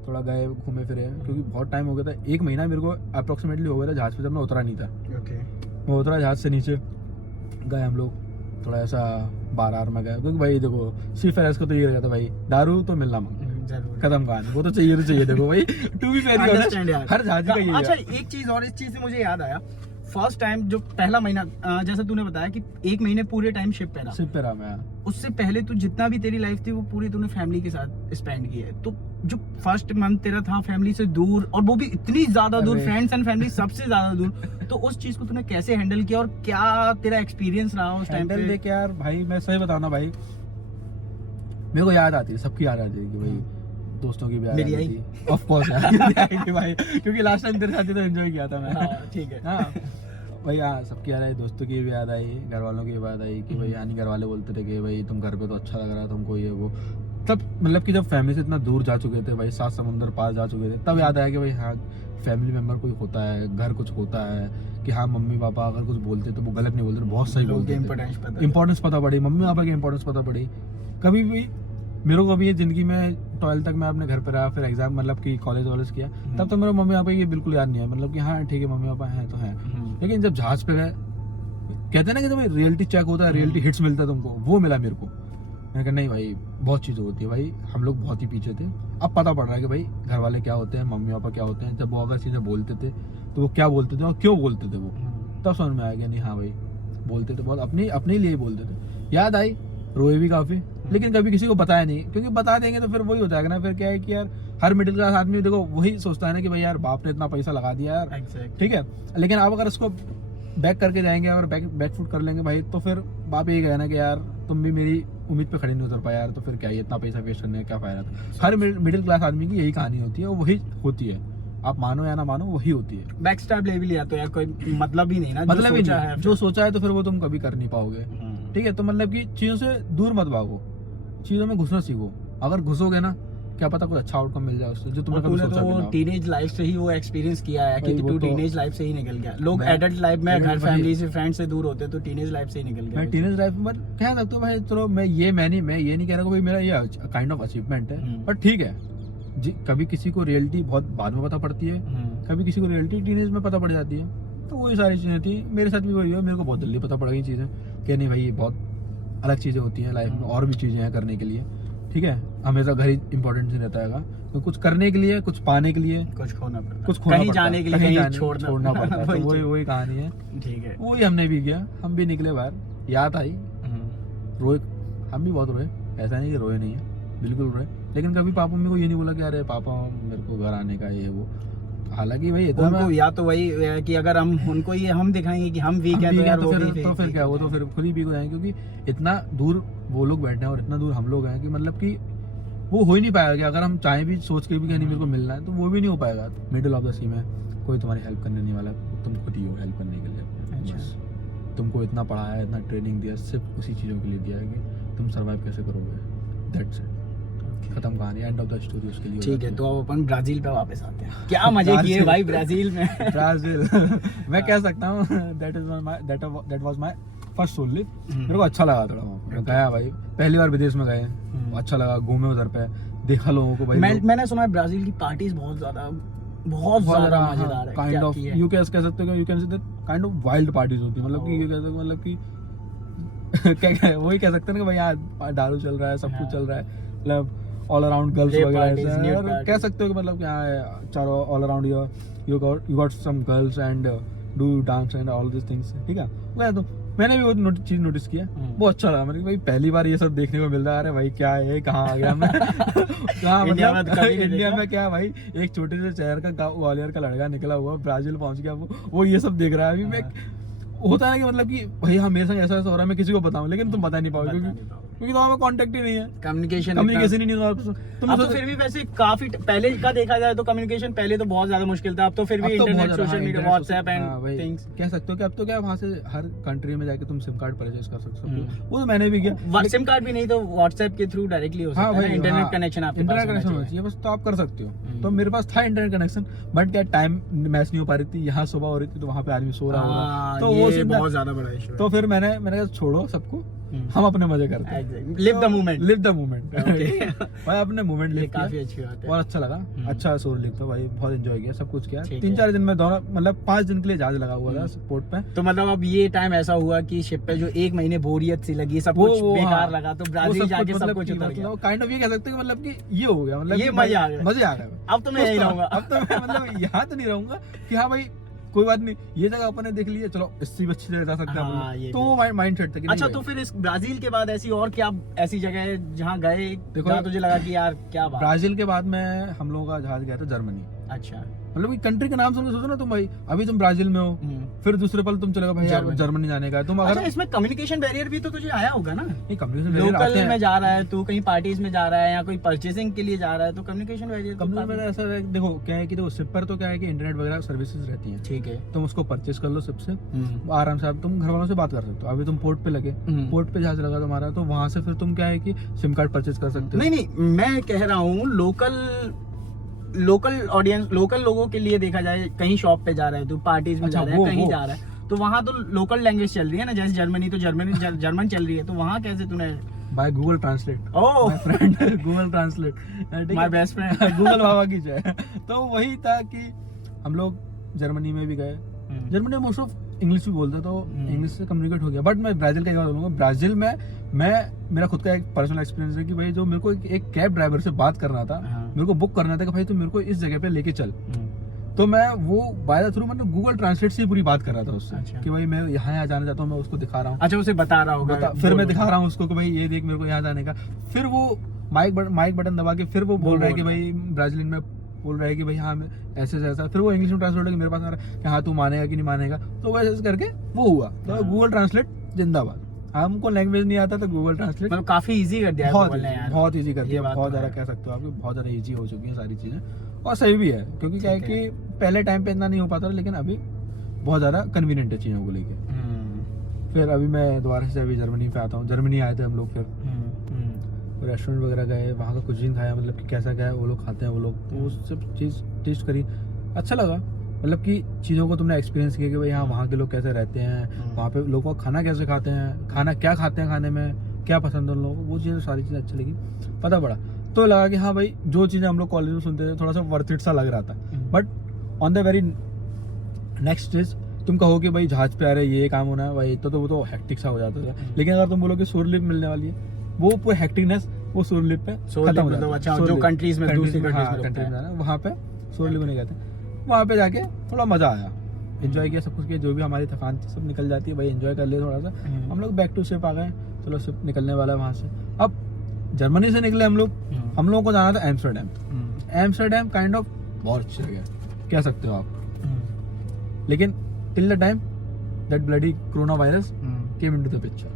थोड़ा गए घूमे फिरे, क्योंकि बहुत टाइम हो गया था, 1 महीना मेरे को अप्रोक्सीमेटली हो गया था जहाज़ पे जब मैं उतरा नहीं था। मैं उतरा जहाज़ से नीचे, गए हम लोग थोड़ा ऐसा बार में गए, क्योंकि भाई देखो सी फेयर्स को तो ये रहता था भाई दारू तो मिलना कदम कहानी, वो तो चाहिए देखो भाई टू बी फेयर हर जहाज का ये है। अच्छा, एक चीज और, इस चीज से मुझे याद आया, फर्स्ट टाइम जो पहला महीना, जैसे तूने बताया कि 1 महीने पूरे टाइम शिप पे रहा मैं, उससे पहले तू जितना भी तेरी लाइफ थी वो पूरी तूने फैमिली के साथ स्पेंड की है। तो जो फर्स्ट मंथ तेरा था फैमिली से दूर, और वो भी इतनी ज्यादा दूर, फ्रेंड्स एंड फैमिली सबसे ज्यादा दूर, तो उस चीज को तूने कैसे हैंडल किया और क्या तेरा एक्सपीरियंस रहा उस टाइम पे? देख यार भाई मैं सही बताऊं ना भाई, मेरे को याद आती है, सबकी याद आती है कि भाई दोस्तों की भी याद आती है, ऑफ कोर्स यार भाई, क्योंकि लास्ट टाइम तेरे साथ ही तो एंजॉय किया था मैं। ठीक है। हाँ भाई, हाँ सबकी याद आई, दोस्तों की भी याद आई, घर वालों की भी याद आई कि भाई यानी घर वाले बोलते थे कि भाई तुम घर पे तो अच्छा लग रहा है तुमको, ये वो। तब मतलब कि जब फैमिली से इतना दूर जा चुके थे भाई, 7 समुंदर पार जा चुके थे, तब याद आया कि भाई हाँ फैमिली मेम्बर कोई होता है, घर कुछ होता है, कि हाँ मम्मी पापा अगर कुछ बोलते तो वो गलत नहीं बोलते, बहुत सही बोलते, इंपॉर्टेंस पता पड़ी, मम्मी पापा की इंपॉर्टेंस पता पड़ी। कभी भी मेरे को कभी जिंदगी में 12 तक मैं अपने घर पे रहा, फिर एग्जाम मतलब कि कॉलेज किया, तब तो मेरे मम्मी पापा ये बिल्कुल याद नहीं है, मतलब कि हाँ ठीक है मम्मी पापा हैं तो हैं। लेकिन जब जहाज पे गए, कहते हैं ना कि तुम्हें रियलिटी चेक होता है, रियलिटी हिट्स मिलता है तुमको, वो मिला मेरे को। मैंने कहा नहीं भाई बहुत चीज़ें होती है भाई, हम लोग बहुत ही पीछे थे, अब पता पड़ रहा है कि भाई घर वाले क्या होते हैं, मम्मी पापा क्या होते हैं, जब वो अगर चीज़ें बोलते थे तो वो क्या बोलते थे और क्यों बोलते थे वो, तब समझ में आ गया नहीं हाँ भाई बोलते थे बहुत अपने लिए बोलते थे। याद आई, रोए भी काफ़ी, लेकिन कभी किसी को बताया नहीं, क्योंकि बता देंगे तो फिर वही हो जाएगा ना, फिर क्या है कि यार हर मिडिल क्लास आदमी देखो वही सोचता है ना कि भाई यार बाप ने इतना पैसा लगा दिया यार, ठीक है, लेकिन आप अगर उसको बैक करके जाएंगे और बैक फुट कर लेंगे भाई, तो फिर बाप यही कहे ना कि यार तुम भी मेरी उम्मीद पे खड़े नहीं उतर पाए यार, तो फिर क्या है इतना पैसा वेस्ट करने का क्या फायदा था। हर मिडिल क्लास आदमी की यही कहानी होती है, वही होती है, आप मानो या ना मानो वही होती है। बैक स्टैब ले भी लिया तो यार कोई मतलब ही नहीं ना, मतलब ही नहीं, जो सोचा है तो फिर वो तुम कभी कर नहीं पाओगे। ठीक है, तो मतलब कि चीज़ों से दूर मत भागो, चीज़ों में घुसना सीखो। अगर घुसोगे ना, क्या पता कुछ अच्छा आउटकम मिल जाए उससे, जो तुमने कभी सोचा भी ना हो। टीनेज लाइफ से ही वो एक्सपीरियंस किया है कि भाई, वो तू तो- टीनेज लाइफ से ही निकल गया। लोग मैं- एडल्ट लाइफ में लेकिन घर भाई- फैमिली से फ्रेंड से दूर होते, तो टीनेज लाइफ से ही निकल गया। मैं टीनेज लाइफ में कह सकता हूँ भाई, चलो मैं ये नहीं कह रहा हूँ भाई मेरा ये काइंड ऑफ अचीवमेंट है, पर ठीक है कभी किसी को रियलिटी बहुत बाद में पता पड़ती है, कभी किसी को रियलिटी टीनेज में पता पड़ जाती है, तो वही सारी चीज़ें थी। मेरे साथ भी वही हुआ, मेरे को बहुत जल्दी पता पड़ गई चीज़ें कि नहीं भाई ये बहुत अलग चीज़ें होती हैं लाइफ में, और भी चीज़ें हैं करने के लिए, ठीक है। हमेशा घर ही इंपॉर्टेंट नहीं रहता है, तो कुछ करने के लिए, कुछ पाने के लिए, कुछ खोना पड़ता, कुछ खोना कहीं पड़ता है, जाने के लिए कहीं छोड़ना पड़ता है, तो वही वही कहानी है। ठीक है। वही हमने भी किया, हम भी निकले बाहर, याद आई, रोए, हम भी बहुत रोए, ऐसा नहीं कि रोए नहीं है, बिल्कुल रोए, लेकिन कभी पापा मम्मी को ये नहीं बोला कि अरे पापा मेरे को घर आने का ये वो। हालांकि भाई इतना उनको या तो वही है कि अगर हम उनको ये हम दिखाएंगे कि हम वीक है, तो यार वो भी तो फिर क्या, वो तो फिर खुद ही वीक हो जाएंगे, क्योंकि इतना दूर वो लोग बैठे हैं और इतना दूर हम लोग हैं कि मतलब कि वो हो ही नहीं पाएगा कि अगर हम चाहें भी, सोच के भी कि नहीं मेरे को मिलना है, तो वो भी नहीं हो पाएगा। मिडिल ऑफ द सी में कोई तुम्हारी हेल्प करने नहीं वाला, तुम खुद ही हो हेल्प करने के लिए। अच्छा। बस तुमको इतना पढ़ाया, इतना ट्रेनिंग दिया, सिर्फ उसी चीज़ों के लिए दिया है कि तुम सर्वाइव कैसे करोगे, दैट्स इट, खत्म कहानी, एंड ऑफ द स्टोरी उसके लिए। ठीक है, तो अब अपन ब्राजील पे वापस आते हैं। क्या मजे किए भाई ब्राजील में। ब्राजील मैं कह सकता हूँ that was my first sole trip. मेरे को अच्छा लगा थोड़ा वहाँ पे। मैं गया भाई, पहली बार विदेश में गए, अच्छा लगा, घूमे उधर पे, देखा लोगों को भाई। मैंने सुना है ब्राजील की पार्टीज बहुत ज्यादा मजेदार है। काइंड ऑफ यू कैन कह सकते हो, you can say that kind of wild parties होती है, मतलब कि ये कह सकते हो, मतलब कि क्या वही कह सकते हैं कि भाई यहाँ दारू चल रहा है, सब कुछ चल रहा है, मतलब ऑल अराउंड गर्ल्स वगैरह, और कह सकते हो कि मतलब यहाँ चारों all around you got some girls and do dance and all this things, ठीक है। वह तो मैंने भी वो चीज नोटिस किया, बहुत अच्छा लगा। मैंने भाई पहली बार ये सब देखने को मिल रहा है, अरे भाई क्या है, कहाँ आ गया मैं कहाँ, मतलब इंडिया में क्या भाई, एक छोटे से शहर का गाँव ग्वालियर का लड़का निकला हुआ ब्राजील पहुंच गया, वो ये सब देख रहा है। अभी मैं होता है कि मतलब कि भाई हाँ मेरे संग ऐसा ऐसा हो रहा है, मैं किसी को बताऊं, लेकिन तुम बता नहीं पाओगे क्योंकि तो हमें कांटेक्ट ही नहीं है, कम्युनिकेशन ही नहीं है। अब तो फिर भी वैसे काफी पहले का देखा जाए तो कम्युनिकेशन पहले तो बहुत ज्यादा मुश्किल था, अब तो फिर भी internet, social media, WhatsApp and things कह सकते हो कि अब तो क्या वहाँ से हर कंट्री में जाके तुम सिम कार्ड परचेज कर सकते हो। वो तो मैंने भी किया, सिम कार्ड भी नहीं तो व्हाट्सएप के थ्रू डायरेक्टली हो सकता है, इंटरनेट कनेक्शन आपके पास इंटरनेट कनेक्शन होना चाहिए बस, तो आप कर सकते हो। तो मेरे पास था इंटरनेट कनेक्शन, बट क्या टाइम मैच नहीं हो पा रही थी, यहाँ सुबह हो रही थी तो वहाँ पे आदमी सो रहा होगा, तो वो बहुत ज्यादा बड़ा इशू है। तो फिर मैंने कहा छोड़ो सबको, हम अपने मजे करते हैं, लिव द मोमेंट भाई अपने मोमेंट लिव किया, काफी अच्छी बात है, और अच्छा लगा, अच्छा सोल लिव था भाई, बहुत एंजॉय किया, सब कुछ किया। ठीक 3-4 दिन में दोनों, मतलब 5 दिन के लिए जहाज लगा हुआ था पोर्ट पे। तो मतलब अब ये टाइम ऐसा हुआ कि शिप पे जो 1 महीने बोरियत सी लगी, सब कुछ बेकार लगा, तो ब्राजील जाके सब कुछ उतर गया। काइंड ऑफ ये कह सकते हैं कि मतलब कि ये हो गया, मतलब ये मजे आ गए। अब तो मैं यही रहूंगा, अब तो मैं मतलब यहाँ तो नहीं रहूंगा कि हाँ भाई कोई बात नहीं, ये जगह अपन ने देख ली है, चलो इससे अच्छी जगह जा सकते हैं, तो वो माइंड सेट था कि अच्छा। तो फिर इस ब्राजील के बाद ऐसी और क्या ऐसी जगह है जहाँ गए, देखो तुझे लगा कि यार क्या बात। ब्राजील के बाद में हम लोगों का जहाज गया था जर्मनी। अच्छा, मतलब कि कंट्री का नाम सुन के सोचो ना तुम भाई, अभी तुम ब्राजील में हो, फिर दूसरे पल तुम चलेगा भाई यार जर्मनी जाने का, तुम अगर इसमें कम्युनिकेशन बैरियर भी तो तुझे आया होगा ना। नहीं, कम्युनिकेशन लोकल में जा रहा है तू, कहीं पार्टीज में जा रहा है या कोई परचेसिंग के लिए जा रहा है, तो कम्युनिकेशन बैरियर कम्युनिकेशन ऐसा है, देखो क्या है कि देखो शिप पर तो क्या है कि इंटरनेट वगैरह सर्विसेज रहती हैं, ठीक है, तुम उसको परचेस कर लो शिप से, आराम से तुम घर वालों से बात कर सकते हो। अभी तुम पोर्ट पे लगे, पोर्ट पे जहाज लगा तुम्हारा, तो वहां से फिर तुम क्या है कि सिम कार्ड परचेज कर सकते हो। नहीं, मैं कह रहा हूँ लोकल ऑडियंस, लोकल लोगों के लिए देखा जाए, कहीं शॉप पे जा रहा है, तू पार्टीज में जा रहा है, कहीं जा रहा है, तो वहाँ तो लोकल लैंग्वेज चल रही है ना, जैसे जर्मनी तो जर्मन चल रही है, तो वहाँ कैसे तूने by Google Translate, oh friend Google Translate, my best friend Google बाबा की जय। तो वही था कि हम लोग जर्मनी में भी गए, जर्मनी में मोस्ट ऑफ इंग्लिश भी बोलते, तो इंग्लिश से कम्युनिकेट हो गया। बट मैं ब्राजील का एक बात बोलूँगा, ब्राजील में मेरा खुद का एक पर्सनल एक्सपीरियंस है कि भाई जो मेरे को एक कैब ड्राइवर से बात करना था, मेरे को बुक करना था कि भाई तू मेरे को इस जगह पे लेके चल, तो मैं वो बाय द थ्रू मतलब गूगल ट्रांसलेट से पूरी बात कर रहा था उससे। अच्छा। कि भाई मैं यहाँ जाना चाहता हूँ, मैं उसको दिखा रहा हूँ। अच्छा, उसे बता रहा होगा, फिर मैं दिखा रहा हूँ उसको कि भाई ये देख मेरे को यहाँ जाने का, फिर वो माइक बटन दबा के फिर वो बोल रहा है कि भाई ब्राजीलियन में बोल रहा है कि भाई हाँ ऐसे ऐसा, फिर वो इंग्लिश में ट्रांसलेट होकर मेरे पास आ रहा है कि हाँ तू मानेगा कि नहीं मानेगा, तो वैसे करके वो हुआ। तो गूगल ट्रांसलेट जिंदाबाद। हमको लैंग्वेज नहीं आता तो गूगल ट्रांसलेट मतलब काफी इजी कर दिया है, बहुत इजी कर दिया, बहुत ज्यादा कह सकते हो, आपकी बहुत ज्यादा इजी हो चुकी है सारी चीजें, और सही भी है, क्योंकि क्या है कि पहले टाइम पे इतना नहीं हो पाता था, लेकिन अभी बहुत ज्यादा कन्वीनियंट है चीजों को लेके। फिर अभी मैं दोबारा से अभी जर्मनी पे आता हूँ। जर्मनी आए थे हम लोग, फिर रेस्टोरेंट वगैरह गए, वहाँ का कुजीन खाया, मतलब कि कैसा क्या है वो लोग खाते हैं वो लोग, तो वो सब चीज़ टेस्ट करी, अच्छा लगा। मतलब कि चीज़ों को तुमने एक्सपीरियंस किया कि भाई हाँ वहाँ के लोग कैसे रहते हैं, वहाँ पे लोगों का खाना कैसे खाते हैं, खाना क्या खाते हैं, खाने में क्या पसंद है उन लोगों को, वो चीज़ें सारी चीज़ें अच्छी लगी, पता पड़ा। तो लगा कि हाँ भाई जो चीज़ें हम लोग कॉलेज में सुनते थे थोड़ा सा वर्थ इट सा लग रहा था। But on the very next days तुम कहो कि भाई जहाज पे आ रहे ये काम होना है भाई, तो वो तो हेक्टिक सा हो जाता था। लेकिन अगर तुम बोलो कि सोर लिप मिलने वाली है, वो पूरी हेक्टिकनेस वो सोर लिप पे खत्म हो जाता है। अच्छा, जो कंट्रीज में दूसरी कंट्रीज में वहाँ पे सोर लिप नहीं कहते, वहाँ पे जाके थोड़ा मजा आया, एंजॉय किया, सब कुछ किया, जो भी हमारी थकान थी सब निकल जाती है भाई, एंजॉय कर लिया थोड़ा सा। हम लोग बैक टू शिप आ गए, चलो शिप निकलने वाला है वहाँ से। अब जर्मनी से निकले हम लोगों को जाना था एम्स्टर्डम। एम्स्टर्डम काइंड ऑफ बहुत अच्छी जगह कह सकते हो आप, लेकिन till the time that bloody corona virus came into the picture,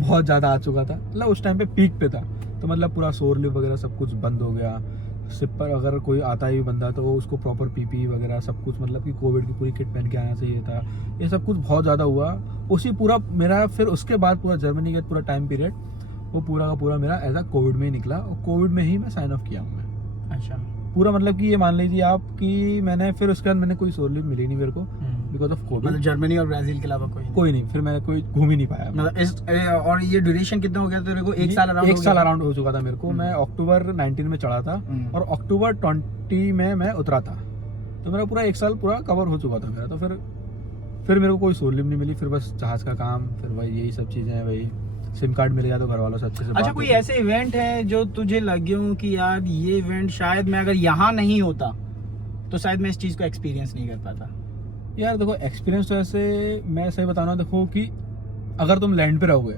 बहुत ज़्यादा आ चुका था, मतलब उस टाइम पे पीक पे था, तो मतलब पूरा शोर लिप वगैरह सब कुछ बंद हो गया। शिप पर अगर कोई आता ही बंदा तो उसको प्रॉपर पीपी वगैरह सब कुछ, मतलब कि कोविड की पूरी किट पहन के आना चाहिए था, ये सब कुछ बहुत ज़्यादा हुआ। उसी पूरा मेरा फिर उसके बाद पूरा जर्मनी का पूरा टाइम पीरियड वो पूरा का पूरा मेरा एज अ कोविड में ही निकला, और कोविड में ही मैं साइन ऑफ किया हूँ मैं। अच्छा, पूरा मतलब कि ये मान लीजिए आप कि मैंने फिर उसके बाद मैंने कोई शोर लिप मिली नहीं मेरे को बिकॉज ऑफ कोविड। मतलब जर्मनी और ब्राजील के अलावा कोई नहीं, फिर मैंने कोई घूम ही नहीं पाया। मतलब और ये ड्यूरेशन कितना हो गया तेरे को? एक साल अराउंड हो चुका था मेरे को। मैं अक्टूबर 19 में चढ़ा था और अक्टूबर 20 में मैं उतरा था, तो मेरा पूरा एक साल पूरा कवर हो चुका था मेरा। तो फिर मेरे को कोई शोर लिप नहीं मिली, फिर बस जहाज का काम, फिर भाई यही सब चीज़ें हैं भाई। सिम कार्ड मिल गया तो घर वालों से अच्छे से। अच्छा, कोई ऐसे इवेंट है जो तुझे लगे हो कि यार ये इवेंट शायद मैं अगर यहाँ नहीं होता तो शायद मैं इस चीज़ को एक्सपीरियंस नहीं कर पाता? यार देखो, एक्सपीरियंस तो ऐसे मैं सही बताना, देखो कि अगर तुम लैंड पे रहोगे,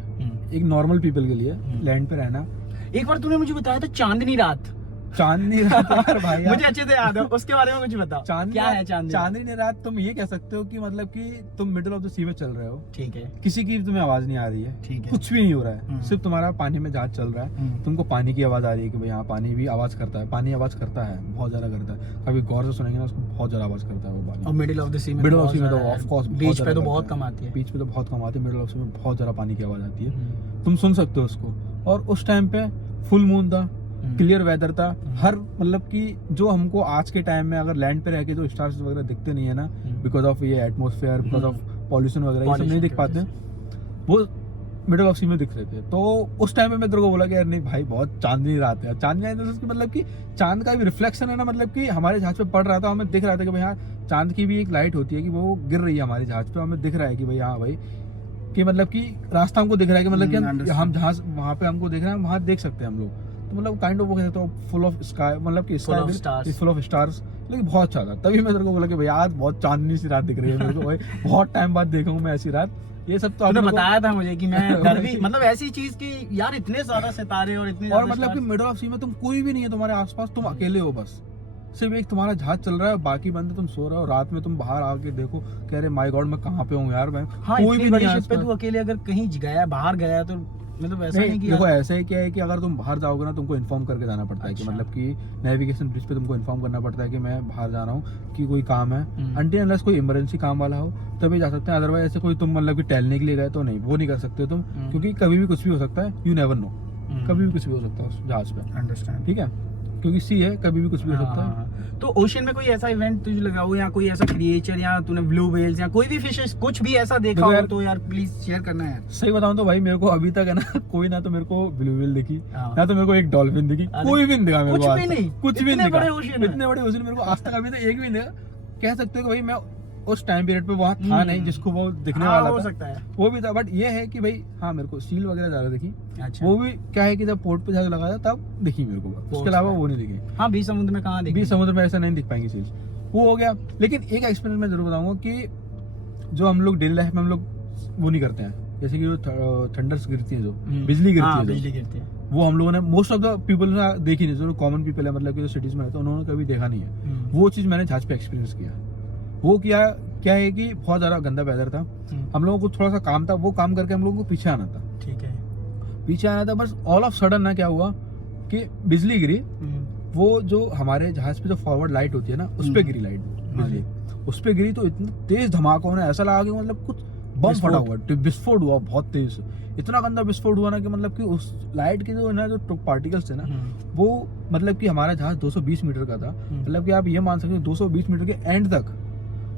एक नॉर्मल पीपल के लिए लैंड पे रहना। एक बार तूने मुझे बताया था चांदनी रात यार भाई मुझे अच्छे से याद है, उसके बारे में कुछ बताओ। क्या है चांदनी रात? तुम ये कह सकते हो कि मतलब कि तुम मिडिल ऑफ द सी में चल रहे हो, ठीक है, किसी की तुम्हें आवाज नहीं आ रही है, ठीक है, कुछ भी नहीं हो रहा है, सिर्फ तुम्हारा पानी में जहाज चल रहा है, तुमको पानी की आवाज आ रही है कि भाई हाँ पानी भी आवाज करता है, पानी आवाज करता है, बहुत ज्यादा करता है, कभी गौर से सुनेंगे ना उसको, बहुत ज्यादा आवाज करता है वो पानी। और मिडिल ऑफ द सी में तो ऑफ कोर्स बीच पे तो बहुत कम आती है, बीच पे तो बहुत कम आती है, मिडिल ऑफ सी में बहुत ज्यादा पानी की आवाज आती है, तुम सुन सकते हो उसको। और उस टाइम पे फुल मून था, क्लियर वेदर था, हर मतलब कि जो हमको आज के टाइम में अगर लैंड पे रह के जो स्टार्स वगैरह दिखते नहीं है ना, बिकॉज ऑफ ये एटमॉस्फेयर, बिकॉज ऑफ पॉल्यूशन वगैरह, ये सब नहीं दिख पाते, वो मिडिल ऑफ सी में दिख रहे थे। तो उस टाइम में मैं तेरे को बोला कि यार नहीं भाई बहुत चांदनी रात है। चांदनी रात मतलब कि चांद का भी रिफ्लेक्शन है ना, मतलब कि हमारे जहाज पे पड़ रहा था, हमें दिख रहा था कि भाई हाँ चांद की भी एक लाइट होती है कि वो गिर रही है हमारे जहाज पे, हमें दिख रहा है कि भाई हाँ भाई कि मतलब कि रास्ता हमको दिख रहा है कि मतलब कि हम जहाज वहाँ पे हमको देख रहे हैं, वहाँ देख सकते हैं हम लोग। तो मतलब काइंड ऑफ वो कहते हैं फुल ऑफ स्काई, मतलब कि फुल ऑफ स्टार्स, लेकिन बहुत अच्छा था। तभी मैं तेरे को बोला कि भाई आज बहुत चांदनी सी रात दिख रही है मेरे को भाई, बहुत टाइम बाद देखा हूँ मैं ऐसी रात। ये सब तो आपने बताया था मुझे कि मैं डर भी मतलब ऐसी चीज की यार, इतने ज्यादा सितारे और इतने और मतलब कि मिडिल ऑफ सी में तुम कोई भी नहीं है तुम्हारे आसपास, तुम अकेले हो, बस सिर्फ एक तुम्हारा जहाज चल रहा है, बाकी बंदे तुम सो रहे हो। रात में तुम बाहर आके देखो, कह रहे माय गॉड मैं कहाँ पे हूँ यार, मैं कोई भी नहीं है। तू अकेले अगर कहीं गया, बाहर गया तो मतलब ऐसा नहीं कि देखो ऐसा ही क्या है कि अगर तुम बाहर जाओगे ना तुमको इन्फॉर्म करके जाना पड़ता है कि मतलब कि नेविगेशन ब्रिज पे तुमको इन्फॉर्म करना पड़ता है कि मैं बाहर जा रहा हूँ, कि कोई काम है, अनटिल अनलेस कोई इमरजेंसी काम वाला हो तभी जा सकते हैं। अदरवाइज ऐसे कोई तुम मतलब कि टहलने के लिए गए तो नहीं, वो नहीं कर सकते तुम, क्योंकि कभी भी कुछ भी हो सकता है, यू नेवर नो, कभी भी कुछ भी हो सकता है उस जहाज पे। अंडरस्टैंड, ठीक है, क्योंकि सी है, कभी भी कुछ भी हो सकता है। तो ओशन में कोई ऐसा इवेंट तुझे लगा हो, या कोई ऐसा क्रिएचर, या तूने ब्लू व्हेल्स या कोई भी फिशेस कुछ भी ऐसा देखा हो तो यार प्लीज शेयर करना है। सही बताऊं तो भाई मेरे को अभी तक है ना कोई ना तो मेरे को ब्लू व्हेल दिखी, ना तो मेरे को एक डॉल्फिन दिखी, कोई भी नहीं दिखा मेरे को, कुछ भी नहीं दिखा। इतने बड़े ओशन मेरे को आज तक अभी तक एक भी नहीं। कह सकते हो कि भाई मैं उस टाइम पीरियड पे वहाँ था नहीं जिसको वो दिखने वाला हो था, सकता है वो भी था। बट ये है कि भाई हाँ मेरे को सील वगैरह ज्यादा दिखी। अच्छा। वो भी क्या है कि जब पोर्ट पे जहाज लगा था तब दिखी मेरे को, उसके अलावा वो नहीं दिखी। हाँ, बीच समुद्र में कहाँ दिखी? बीच समुद्र में ऐसा नहीं दिख पाएंगी सील्स, वो हो गया। लेकिन एक एक्सपीरियंस मैं जरूर बताऊंगा कि जो हम लोग डेली लाइफ में हम लोग वो नहीं करते हैं, जैसे कि जो थंडर्स गिरती है, जो बिजली गिरती है, वो हम लोगों ने मोस्ट ऑफ द पीपल ने देखी नहीं। जो कॉमन पीपल है मतलब कि जो सिटीज में रहते हैं उन्होंने कभी देखा नहीं है। वो चीज मैंने जहाज पे एक्सपीरियंस किया। वो क्या है कि बहुत ज्यादा गंदा वेदर था, हम लोगों को थोड़ा सा काम था, वो काम करके हम लोगों को पीछे आना था। ठीक है, पीछे आना था, बस ऑल ऑफ सडन ना क्या हुआ कि बिजली गिरी। वो जो हमारे जहाज पे जो फॉरवर्ड लाइट होती है ना, उस पे गिरी लाइट, बिजली उस पे गिरी, तो इतना तेज धमाका होना, ऐसा लगा कि मतलब कुछ बम विस्फोट। फटा हुआ, विस्फोट हुआ बहुत तेज, इतना गंदा विस्फोट हुआ ना कि मतलब कि उस लाइट के जो है ना जो पार्टिकल्स थे ना वो मतलब कि हमारा जहाज 220 मीटर का था, मतलब कि आप ये मान सकते हो 220 मीटर के एंड तक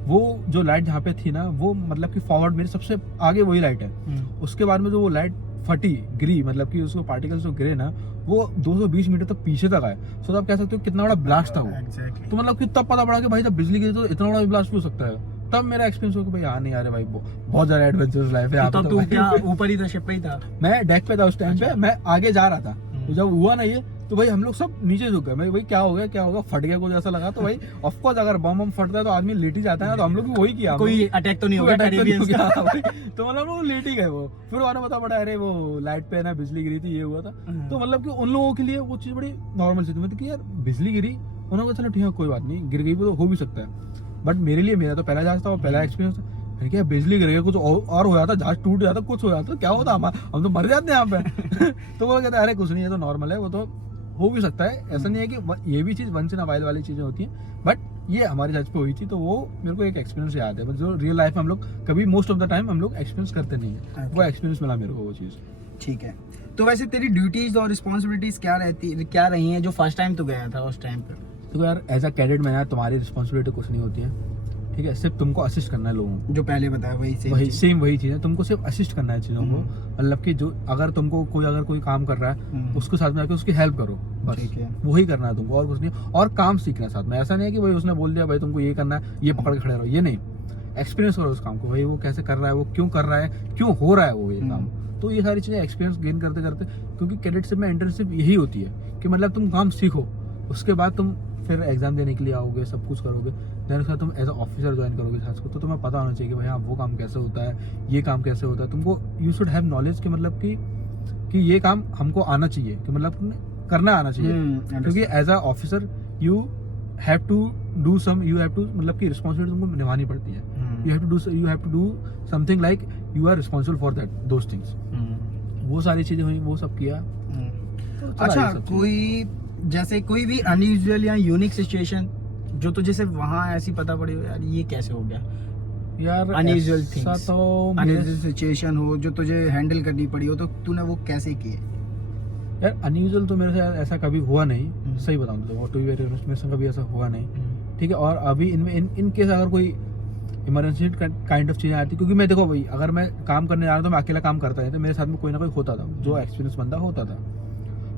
वो जो लाइट जहाँ पे थी ना वो मतलब कि फॉरवर्ड मेरे सबसे आगे वही लाइट है, उसके बाद में जो वो लाइट फटी गिरी मतलब कि उसको पार्टिकल्स जो गिरे ना वो 220 मीटर तक पीछे तक आए। सो आप कह सकते हो कितना बड़ा ब्लास्ट था वो। Exactly. तो मतलब कि तब पता पड़ा कि भाई जब बिजली गिरी तो इतना बड़ा ब्लास्ट भी हो सकता है। तब मेरा एक्सपीरियंस हो कि भाई हाँ नहीं यार भाई बहुत ज्यादा एडवेंचरस लाइफ है यहाँ पे। तब तो तू भाई क्या ऊपर ही था, शिप पे ही था? मैं डेक पे था उस टाइम पे, अच्छा। मैं आगे जा रहा था। तो जब हुआ ना ये तो भाई हम लोग सब नीचे झुक गए। मैं भाई क्या होगा फट गया कुछ ऐसा लगा। तो भाई ऑफ कोर्स अगर बम फटता है तो आदमी लेट ही जाता है ना, तो हम लोग भी वही किया। कोई अटैक तो नहीं हो कोई गया attack तो नहीं हो Caribbeans गया का? भाई। तो मतलब वो लेट ही गए वो। फिर वाला पता पड़ा अरे वो लाइट पे ना बिजली गिरी थी, ये हुआ था। तो मतलब कि उन लोगों के लिए वो चीज बड़ी नॉर्मल चीज मतलब कि यार बिजली गिरी, उन्होंने चलो ठीक है कोई बात नहीं, गिर गई तो हो भी सकता है। बट मेरे लिए मेरा तो पहला जहाज था और पहला एक्सपीरियंस था। मैंने क्या बिजली गिर गई कुछ और हो जाता, जहाज टूट जाता, कुछ हो जाता, क्या होता हम तो मर जाते हैं यहाँ पे। तो वो कहता है अरे कुछ नहीं है तो नॉर्मल है, वो तो हो भी सकता है। ऐसा नहीं है कि ये भी चीज वंस इन अ वाइल वाली चीजें होती हैं, बट ये हमारे जहाज पे हुई थी। तो वो मेरे को एक एक्सपीरियंस याद है जो रियल लाइफ में हम लोग कभी मोस्ट ऑफ द टाइम हम लोग एक्सपीरियंस करते नहीं है। वो एक्सपीरियंस मिला मेरे को वो चीज। ठीक है, तो वैसे तेरी ड्यूटीज और रिस्पॉन्सिबिलिटीज क्या रही हैं जो फर्स्ट टाइम तू गया था उस टाइम पे? तो यार एज अ कैडेट में यार तुम्हारी रिस्पॉन्सिबिलिटी कुछ नहीं होती है, ठीक है। सिर्फ तुमको असिस्ट करना है लोगों को, जो पहले बताया वही चीज है। तुमको सिर्फ असिस्ट करना है चीजों को, मतलब कि जो अगर तुमको कोई काम कर रहा है उसके साथ में आके उसकी हेल्प करो, बस ठीक है। वही करना है तुमको और कुछ नहीं। और काम सीखना है साथ में। ऐसा नहीं है कि भाई उसने बोल दिया भाई तुमको ये करना है ये पकड़ के खड़े रहो, ये नहीं। एक्सपीरियंस करो उस काम को, भाई वो कैसे कर रहा है, वो क्यों कर रहा है, क्यों हो रहा है वो ये काम। तो ये सारी चीजें एक्सपीरियंस गेन करते करते, क्योंकि कैडेटशिप में इंटर्नशिप यही होती है कि मतलब तुम काम सीखो, उसके बाद तुम फिर एग्जाम देने के लिए आओगे, सब कुछ करोगे, देन उसके बाद तुम एज अ ऑफिसर ज्वाइन करोगे साथ को। तो तुम्हें पता होना चाहिए कि भाई हाँ वो काम कैसे होता है, ये काम कैसे होता है। तुमको यू शुड हैव नॉलेज कि मतलब कि ये काम हमको आना चाहिए, कि मतलब करना आना चाहिए। क्योंकि as a officer you have to do मतलब की रिस्पॉन्सिबिलिटी तुमको निभानी पड़ती है। You have to do something like you are responsible for that those things. वो सारी चीजें हुई, वो सब किया। तो चला अच्छा, ये सब चीजें। कोई जैसे कोई भी अनयूजुअल या यूनिक सिचुएशन जो तुझे सिर्फ वहाँ ऐसी पता पड़ी हो यार ये कैसे हो गया? यार Unusual ऐसा things. तो मेरे- अनयूजुअल सिचुएशन हो जो तुझे हैंडल करनी पड़ी हो, तो तूने वो कैसे किए? यार अनयूजुअल तो मेरे साथ ऐसा कभी हुआ नहीं, सही बताऊं तो टू बी वेरी ऑनेस्ट मेरे साथ कभी ऐसा हुआ नहीं, ठीक है। और अभी इनमें इन केस अगर कोई इमरजेंसी काइंड ऑफ चीजें आती, क्योंकि मैं देखो भाई अगर मैं काम करने जा रहा था तो मैं अकेला काम करता नहीं, तो मेरे साथ में कोई ना कोई होता था जो एक्सपीरियंस बंदा होता था।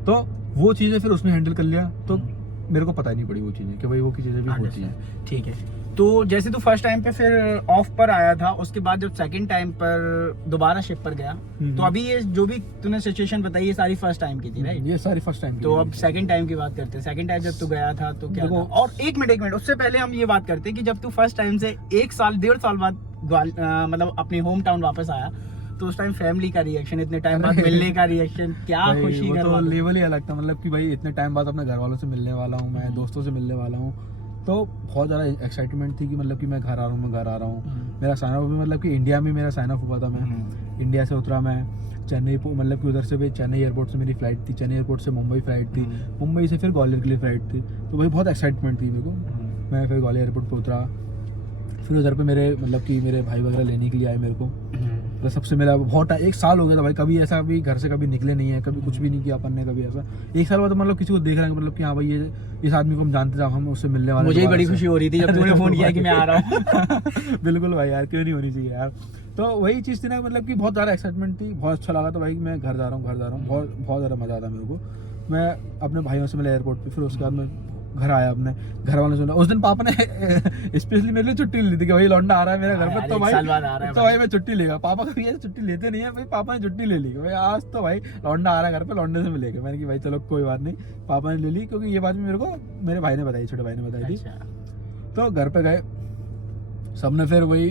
तो वो चीजें फिर उसने हैंडल कर लिया, तो मेरे को पता ही नहीं पड़ी वो चीजें कि भाई वो की चीजें भी होती हैं। ठीक है, तो जैसे तू फर्स्ट टाइम पे फिर ऑफ पर आया था, उसके बाद जब सेकंड टाइम पर दोबारा शिप पर गया, तो अभी ये जो भी तूने सिचुएशन बताई ये सारी फर्स्ट टाइम की थी, राइट? ये सारी फर्स्ट टाइम। तो अब सेकंड टाइम की बात करते हैं। सेकंड टाइम जब तू गया था तो क्या था? देखो- और एक मिनट उससे पहले हम ये बात करते हैं कि जब तू फर्स्ट टाइम से 1-1.5 साल बाद मतलब अपने होम टाउन वापस आया, तो उस टाइम फैमिली का रिएक्शन, इतने टाइम बाद मिलने का रिएक्शन, क्या भाई, खुशी वो घर तो वालों? लेवल ही अलग था। मतलब कि भाई इतने टाइम बाद अपने घर वालों से मिलने वाला हूँ, मैं दोस्तों से मिलने वाला हूँ, तो बहुत ज़्यादा एक्साइटमेंट थी कि मतलब कि मैं घर आ रहा हूँ। मेरा साइन अप भी मतलब कि इंडिया में मेरा साइन अप हुआ था। मैं इंडिया से उतरा, मैं चेन्नई मतलब कि उधर से भी चेन्नई एयरपोर्ट से मेरी फ्लाइट थी, चेन्नई एयरपोर्ट से मुंबई फ्लाइट थी, मुंबई से फिर ग्वालियर के लिए फ्लाइट थी। तो भाई बहुत एक्साइटमेंट थी मेरे को। मैं फिर ग्वालियर एयरपोर्ट पर उतरा, फिर उधर पे मेरे मतलब कि मेरे भाई वगैरह लेने के लिए आए मेरे को। तो सबसे मेरा बहुत 1 साल हो गया था भाई, कभी ऐसा भी घर से कभी निकले नहीं है, कभी कुछ भी नहीं किया अपन ने कभी ऐसा। 1 साल बाद मतलब किसी को देख रहे हैं मतलब कि हाँ भाई ये इस आदमी को हम जानते थे, हम उससे मिलने वाले। मुझे ही बड़ी खुशी हो रही थी जब तूने फोन किया कि मैं आ रहा हूँ। बिल्कुल भाई यार, क्यों नहीं होनी चाहिए यार। तो वही चीज़ थी ना, मतलब कि बहुत ज़्यादा एक्साइटमेंट थी, बहुत अच्छा लगा। तो भाई मैं घर जा रहा हूँ, बहुत ज़्यादा मज़ा आता मेरे को। मैं अपने भाइयों से मिला एयरपोर्ट पे, फिर उसके बाद मैं घर आया, अपने घर वालों से। उस दिन पापा ने स्पेशली मेरे लिए छुट्टी ली थी कि भाई लौंडा आ रहा है मेरे घर पर, तो भाई मैं छुट्टी लेगा। पापा कभी ऐसे छुट्टी लेते नहीं है, भाई पापा ने छुट्टी ले ली भाई आज तो भाई लौंडा आ रहा है घर पे, लौंडे से मिलेगा। मैंने कि भाई चलो कोई बात नहीं, पापा ने ले ली, क्योंकि ये बात भी मेरे को मेरे भाई ने बताई, छोटे भाई ने बताई थी। तो घर पे गए सबने, फिर वही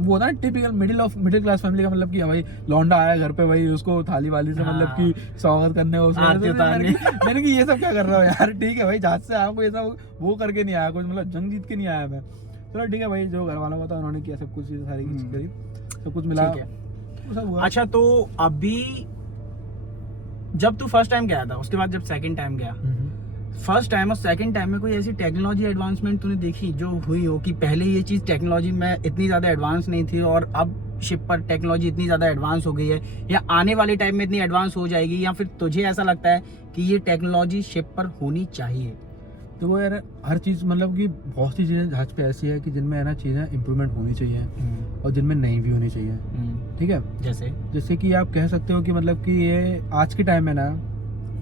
वो होता है टिपिकल मिडिल क्लास फैमिली का, मतलब कि भाई लौंडा आया घर पे, भाई उसको थाली वाली से मतलब कि स्वागत करने, मैंने कि ये सब क्या कर रहा हूँ यार। ठीक है भाई, जहाज से आया कोई ऐसा वो करके नहीं आया, कुछ मतलब जंग जीत के नहीं आया मैं। चलो ठीक है भाई, जो घर वालों का था उन्होंने किया सब कुछ, सारी करी, सब कुछ मिला, सब हुआ। अच्छा, तो अभी जब तू फर्स्ट टाइम गया था, उसके बाद जब सेकंड टाइम गया, फर्स्ट टाइम और सेकंड टाइम में कोई ऐसी टेक्नोलॉजी एडवांसमेंट तूने देखी जो हुई हो कि पहले ये चीज टेक्नोलॉजी में इतनी ज्यादा एडवांस नहीं थी और अब शिप पर टेक्नोलॉजी इतनी ज़्यादा एडवांस हो गई है, या आने वाले टाइम में इतनी एडवांस हो जाएगी, या फिर तुझे ऐसा लगता है कि ये टेक्नोलॉजी शिप पर होनी चाहिए? तो वो यार हर चीज़ मतलब कि बहुत सी चीज़ें जहाज पे ऐसी है कि जिनमें है ना चीज़ें इम्प्रूवमेंट होनी चाहिए और जिनमें नहीं भी होनी चाहिए। ठीक है, जैसे कि आप कह सकते हो कि मतलब कि ये आज के टाइम में ना,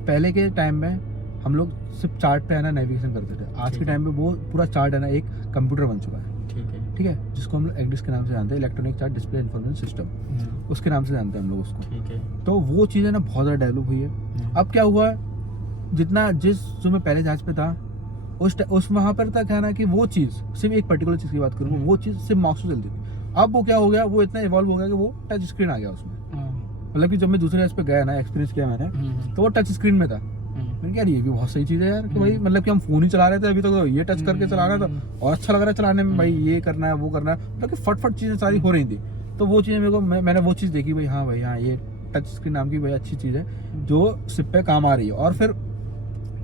पहले के टाइम में हम लोग सिर्फ चार्ट पे है ना नेविगेशन करते थे। आज के टाइम पे वो पूरा चार्ट है ना एक कंप्यूटर बन चुका है। ठीक है, जिसको हम लोग ECDIS के नाम से जानते हैं, electronic chart display information system, उसके नाम से जानते हैं हम लोग उसको। ठीक है, तो वो चीज़ें ना बहुत ज़्यादा डेवलप हुई है। अब क्या हुआ, जितना जिस जो मैं पहले जहाज पे था उस वहाँ पर था क्या ना कि वो चीज़ सिर्फ एक पर्टिकुलर चीज़ की बात करूँ, वो चीज़ सिर्फ माउस से चलती थी। अब वो क्या हो गया, वो इतना इवॉल्व हो गया कि वो टच स्क्रीन आ गया उसमें। मतलब कि जब मैं दूसरे जहाज पे गया ना, एक्सपीरियंस किया मैंने, तो वो टच स्क्रीन में था। मैंने कहा ये भी बहुत सही चीज़ है यार, कि भाई मतलब कि हम फोन ही चला रहे थे अभी तक, तो ये टच करके चला रहा था और अच्छा लग रहा है चलाने में, भाई ये करना है वो करना है, मतलब कि फटफट चीज़ें सारी हो रही थी। तो वो चीज़ें मेरे को मैंने वो चीज़ देखी, भाई हाँ भाई हाँ, ये टच स्क्रीन नाम की भाई अच्छी चीज़ है जो सिप पे काम आ रही है। और फिर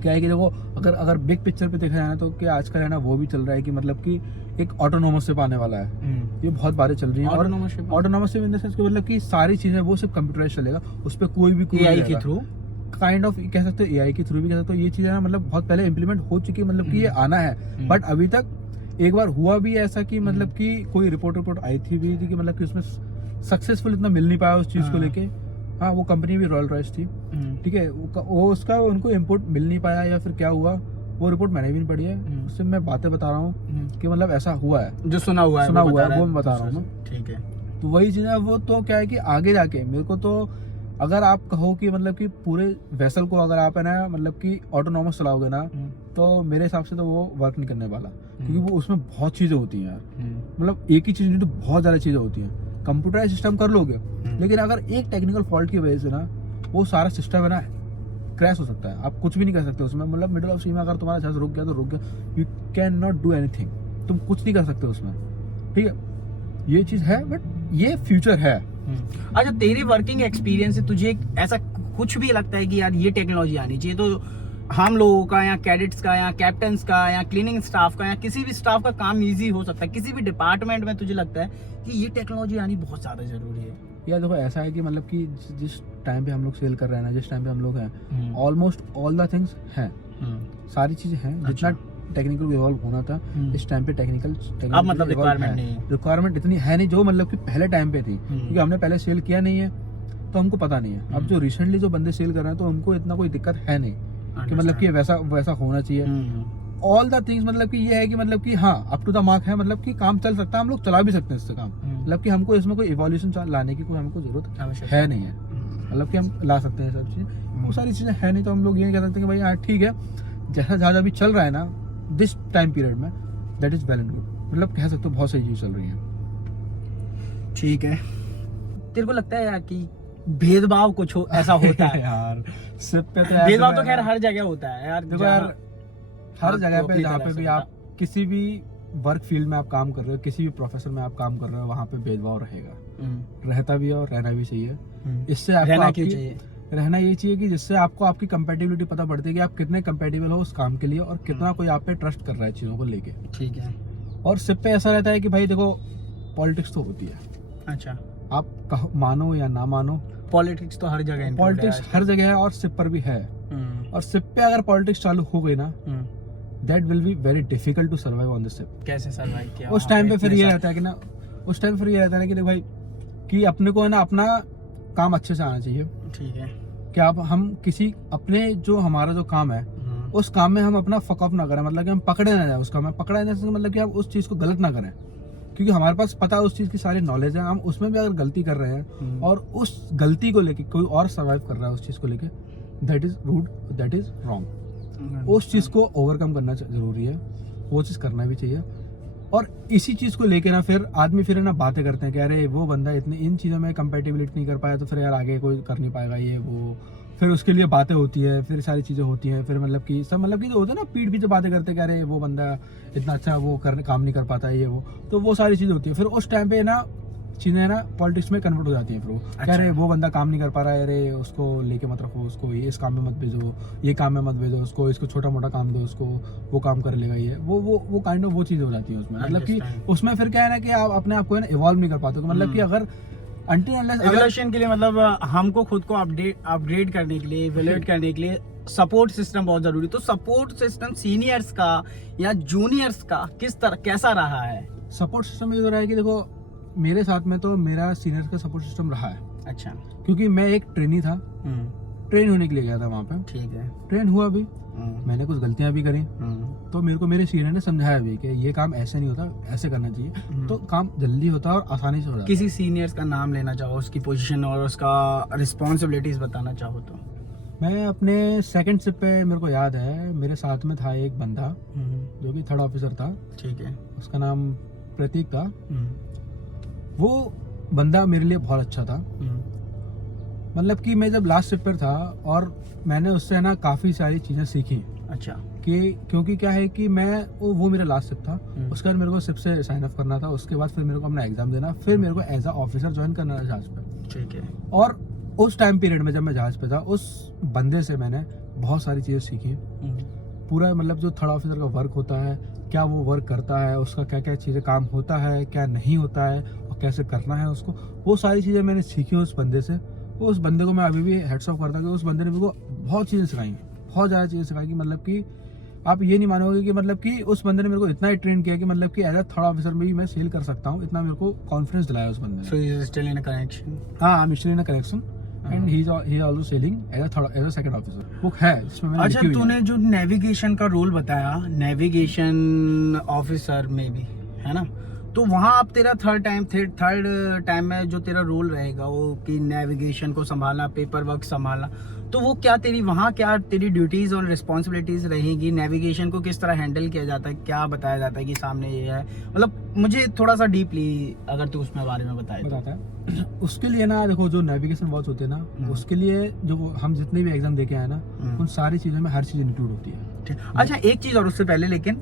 क्या है कि देखो, अगर बिग पिक्चर पे देखा जाए ना, तो क्या आजकल है ना वो भी चल रहा है कि मतलब कि एक ऑटोनोमस शिप आने वाला है। ये बहुत बातें चल रही है। Autonomous ship in the sense कि मतलब कि सारी चीजें वो सिर्फ कंप्यूटराइज चलेगा, उस पर कोई भी AI के थ्रू काइंड ऑफ कह सकते हो, AI के थ्रू भी कह सकते हो। ये चीजें ना मतलब बहुत पहले इम्प्लीमेंट हो चुकी है, मतलब कि ये आना है। बट अभी तक एक बार हुआ भी ऐसा कि मतलब कि कोई रिपोर्ट आई थी कि मतलब कि उसमें सक्सेसफुल इतना मिल नहीं पाया उस चीज को लेके। हाँ, वो कंपनी भी रॉयल रॉयस थी। ठीक है, वो उसका उनको इनपुट मिल नहीं पाया, या फिर क्या हुआ, वो रिपोर्ट मैंने भी नहीं पढ़ी है, उससे मैं बातें बता रहा हूँ कि मतलब ऐसा हुआ है, जो सुना हुआ है वो मैं बता रहा हूँ। ठीक है, तो वही चीज़ है। वो तो क्या है कि आगे जाके मेरे को तो, अगर आप कहो कि मतलब कि पूरे वेसल को अगर आप है ना मतलब कि ऑटोनॉमस चलाओगे ना, तो मेरे हिसाब से तो वो वर्क नहीं करने वाला, क्योंकि वो उसमें बहुत चीज़ें होती हैं यार। मतलब एक ही चीज़ नहीं, तो बहुत ज़्यादा चीज़ें होती हैं। कंप्यूटराइज सिस्टम कर लोगे, लेकिन अगर एक टेक्निकल फॉल्ट की वजह से ना वो सारा सिस्टम है ना क्रैश हो सकता है। आप कुछ भी नहीं कर सकते उसमें। मतलब मिडिल ऑफ सी में अगर तुम्हारा जहाज रुक गया तो रुक गया, you can not do anything, तुम कुछ नहीं कर सकते उसमें। ठीक है, ये चीज़ है, बट ये फ्यूचर है। अच्छा, तेरे वर्किंग एक्सपीरियंस से तुझे ऐसा कुछ भी लगता है कि यार ये टेक्नोलॉजी आनी चाहिए, तो हम लोगों का या कैडेट्स का या कैप्टन्स का या क्लीनिंग स्टाफ का या किसी भी स्टाफ का काम इजी हो सकता है, किसी भी डिपार्टमेंट में तुझे लगता है कि ये टेक्नोलॉजी आनी बहुत ज़्यादा जरूरी है? यार देखो, ऐसा है कि मतलब कि जिस टाइम पे हम लोग सेल कर रहे हैं ना, जिस टाइम पे हम लोग हैं, ऑलमोस्ट ऑल द थिंग्स हैं, सारी चीज़ें हैं। जितना टेक्निकल इवॉल्व होना था इस टाइम पे टेक्निकल अब मतलब रिक्वायरमेंट इतनी है नहीं जो मतलब कि पहले टाइम पे थी, क्योंकि हमने पहले सेल किया नहीं है तो हमको पता नहीं है। अब जो रिसेंटली जो बंदे सेल कर रहे हैं तो उनको इतना कोई दिक्कत है नहीं कि मतलब कि वैसा होना चाहिए। ऑल द थिंग्स मतलब कि ये है कि मतलब कि हाँ, अप टू द मार्क है, मतलब कि काम चल सकता है, हम लोग चला भी सकते हैं इससे काम। मतलब कि हमको इसमें कोई इवोल्यूशन लाने की कोई हमको जरूरत है नहीं है। मतलब कि हम ला सकते हैं सब चीज़, वो सारी चीज़ें है नहीं, तो हम लोग ये कह सकते हैं कि भाई हाँ ठीक है, जैसा जहाज अभी चल रहा है ना दिस टाइम पीरियड में, that is well and good. मतलब कह सकते हो बहुत सही चीज़ चल रही है। ठीक है, तेरे को लगता है यार कि भेदभाव कुछ ऐसा होता है? यार सिर्फ पे तो भेदभाव तो खैर हर जगह होता है यार। देखो यार, हर जगह पे जहाँ पे भी आप किसी भी वर्क फील्ड में आप काम कर रहे हो, किसी भी प्रोफेशन में आप काम कर रहे हो, वहाँ पे भेदभाव रहेगा, रहता भी है और रहना भी चाहिए। इससे रहना ये चाहिए कि जिससे आपको आपकी कंपैटिबिलिटी पता पड़ती है कि आप कितने कंपैटिबल हो उस काम के लिए, और कितना कोई आप पे ट्रस्ट कर रहा है चीज़ों को लेके। ठीक है, और सिर्फ पे ऐसा रहता है कि भाई देखो, पॉलिटिक्स तो होती है। अच्छा, आप मानो या ना मानो, पॉलिटिक्स तो हर जगह है, पॉलिटिक्स हर जगह है और सिप पर भी है। और सिप पे अगर पॉलिटिक्स चालू हो गई ना, that will be very difficult to survive on this ship. कैसे सर्वाइव किया उस टाइम पे? फिर ये रहता है कि ना, उस टाइम फिर ये रहता है कि देखो भाई, कि अपने को है ना अपना काम अच्छे से आना चाहिए। ठीक है, कि आप हम किसी अपने जो हमारा जो काम है उस काम में हम अपना फक ऑफ ना करें, मतलब कि हम पकड़े ना जाए उस काम में। पकड़ा जाने से मतलब कि हम उस चीज़ को गलत ना करें, क्योंकि हमारे पास पता है उस चीज़ की सारी नॉलेज है। हम उसमें भी अगर गलती कर रहे हैं और उस गलती को लेके कोई और सर्वाइव कर रहा है उस चीज़ को लेके, that is rude, that is wrong. उस चीज़ को ओवरकम करना जरूरी है, वो चीज़ करना भी चाहिए। और इसी चीज़ को लेके ना फिर आदमी फिर ना बातें करते हैं कि अरे वो बंदा इतनी इन चीज़ों में कंपेटिबिलिटी नहीं कर पाया, तो फिर यार आगे कोई कर नहीं पाएगा ये वो। फिर उसके लिए बातें होती है, फिर सारी चीज़ें होती हैं। फिर मतलब कि सब मतलब कि जो होते हैं ना पीठ पीछे बातें करते हैं कि अरे वो बंदा इतना अच्छा वो काम नहीं कर पाता है ये वो, तो वो सारी चीज़ें होती है। फिर उस टाइम पे ना चीजें ना पॉलिटिक्स में कन्वर्ट हो जाती है। फिर वो अच्छा। कह रहे वो बंदा काम नहीं कर पा रहा है, अरे उसको लेके मत रखो, उसको ये इस काम में मत भेजो, ये काम में मत भेजो उसको, इसको छोटा मोटा काम दो उसको, वो काम कर लेगा। ये वो काइंड ऑफ वो चीज़ हो जाती है उसमें। मतलब कि Understand. उसमें फिर क्या है ना कि आप अपने आप को है ना इवॉल्व नहीं कर पाते हो। मतलब कि अगर until unless अगर एवोल्यूशन के लिए मतलब हमको खुद को अपग्रेड करने के लिए, इवोल्यूट करने के लिए सपोर्ट सिस्टम बहुत जरूरी। तो सपोर्ट सिस्टम सीनियर्स का या जूनियर्स का किस तरह कैसा रहा है? सपोर्ट सिस्टम ये हो रहा है कि देखो मेरे साथ में तो मेरा सीनियर का सपोर्ट सिस्टम रहा है, अच्छा। क्योंकि मैं एक ट्रेनी था, ट्रेन होने के लिए गया था वहाँ पे, ठीक है। ट्रेन हुआ भी, मैंने कुछ गलतियाँ भी करी, तो मेरे को मेरे सीनियर ने समझाया भी कि ये काम ऐसे नहीं होता, ऐसे करना चाहिए, तो काम जल्दी होता है और आसानी से हो जाता है। किसी सीनियर्स का नाम लेना चाहो, उसकी पोजीशन और उसका रिस्पॉन्सिबिलिटीज बताना चाहो तो? मैं अपने सेकंड शिप पे मेरे को याद है मेरे साथ में था एक बंदा जो कि 3rd ऑफिसर था, ठीक है। उसका नाम प्रतीक था। वो बंदा मेरे लिए बहुत अच्छा था। मतलब कि मैं जब लास्ट शिप पर था और मैंने उससे ना काफ़ी सारी चीज़ें सीखी अच्छा। कि क्योंकि क्या है कि मैं वो मेरा लास्ट शिप था, उसके बाद मेरे को शिप से साइन अप करना था, उसके बाद फिर मेरे को अपना एग्जाम देना, फिर मेरे को एज अ ऑफिसर ज्वाइन करना था जहाज पे। ठीक है। और उस टाइम पीरियड में जब मैं जहाज पे था, उस बंदे से मैंने बहुत सारी चीज़ें सीखी। पूरा मतलब जो 3rd ऑफिसर का वर्क होता है, क्या वो वर्क करता है, उसका क्या क्या चीज़ें काम होता है, क्या नहीं होता है और कैसे करना है उसको, वो सारी चीज़ें मैंने सीखी उस बंदे से। वो उस बंदे को मैं अभी भी हेड्स ऑफ करता हूँ कि उस बंदे ने मेरे को बहुत चीज़ें सिखाई, बहुत ज़्यादा चीज़ें सिखाई कि मतलब कि आप ये नहीं मानोगे कि मतलब कि उस बंदे ने मेरे को इतना ही ट्रेन किया कि मतलब कि एज अ 3rd ऑफिसर में भी मैं सेल कर सकता हूँ, इतना मेरे को कॉन्फिडेंस दिलाया उस बंदे ने। So he is still in a connection. हाँ, I am still in a connection and he is also sailing as a 2nd officer. वो है जिसमें मैंने अच्छा, लिखी हुई है। तूने जो नेविगेशन का रोल बताया, नेविगेशन ऑफिसर में भी है ना, तो वहाँ आप तेरा थर्ड टाइम में जो तेरा रोल रहेगा वो कि नेविगेशन को संभालना, पेपर वर्क संभालना, तो वो क्या तेरी वहाँ क्या तेरी ड्यूटीज और रिस्पॉन्सिबिलिटीज रहेगी? नेविगेशन को किस तरह हैंडल किया जाता है, क्या बताया जाता है कि सामने ये है? मतलब मुझे थोड़ा सा डीपली अगर तू उसमें बारे में बताए तो। बताता है। उसके लिए ना देखो जो नेविगेशन वॉच होते हैं ना, उसके लिए जो हम जितने भी एग्जाम देके आए ना, उन सारी चीज़ों में हर चीज़ इंक्लूड होती है। ठीक। अच्छा, एक चीज और उससे पहले, लेकिन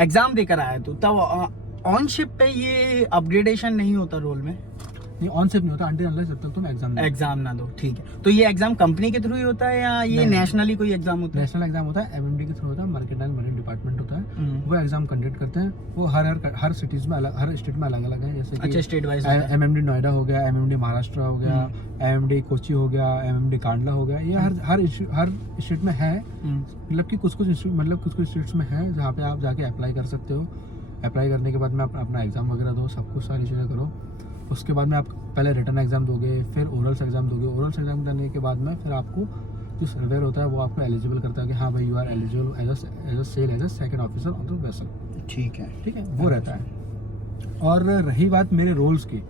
एग्जाम देकर आया तो तब ऑन शिप पे ये अपग्रेडेशन नहीं होता रोल में? नहीं, ऑन शिप नहीं होता अंटिल अनलेस जब तक तुम एग्जाम ना दो। ठीक है। तो ये एग्जाम कंपनी के थ्रू ही होता है या ये नहीं। नेशनली कोई एग्जाम होता है? नेशनल एग्जाम होता है, एमएमडी के थ्रू होता है, मार्केट एंड मरीन डिपार्टमेंट होता है, वो एग्जाम कंडक्ट करते हैं। वो हर सिटीज में अलग, हर स्टेट में अलग अलग है। जैसे अच्छा, स्टेट वाइज एमएमडी नोएडा हो गया, एमएमडी महाराष्ट्र हो गया, एमएमडी कोची हो गया, एमएमडी कांडला हो गया, ये हर स्टेट में है। मतलब कि कुछ स्टेट्स में है जहाँ पे आप जाके अप्लाई कर सकते हो। अप्लाई करने के बाद में आप अपना एग्जाम वगैरह दो, सब कुछ सारी चीज़ें करो। उसके बाद में आप पहले रिटर्न एग्जाम दोगे, फिर ओरल्स एग्जाम दोगे। ओरल्स एग्जाम देने के बाद में फिर आपको जो सर्वेयर होता है वो आपको एलिजिबल करता है कि हाँ भाई you are eligible as a sail as a 2nd officer on the vessel. ठीक है। ठीक है, वो रहता है। और रही बात मेरे रोल्स की,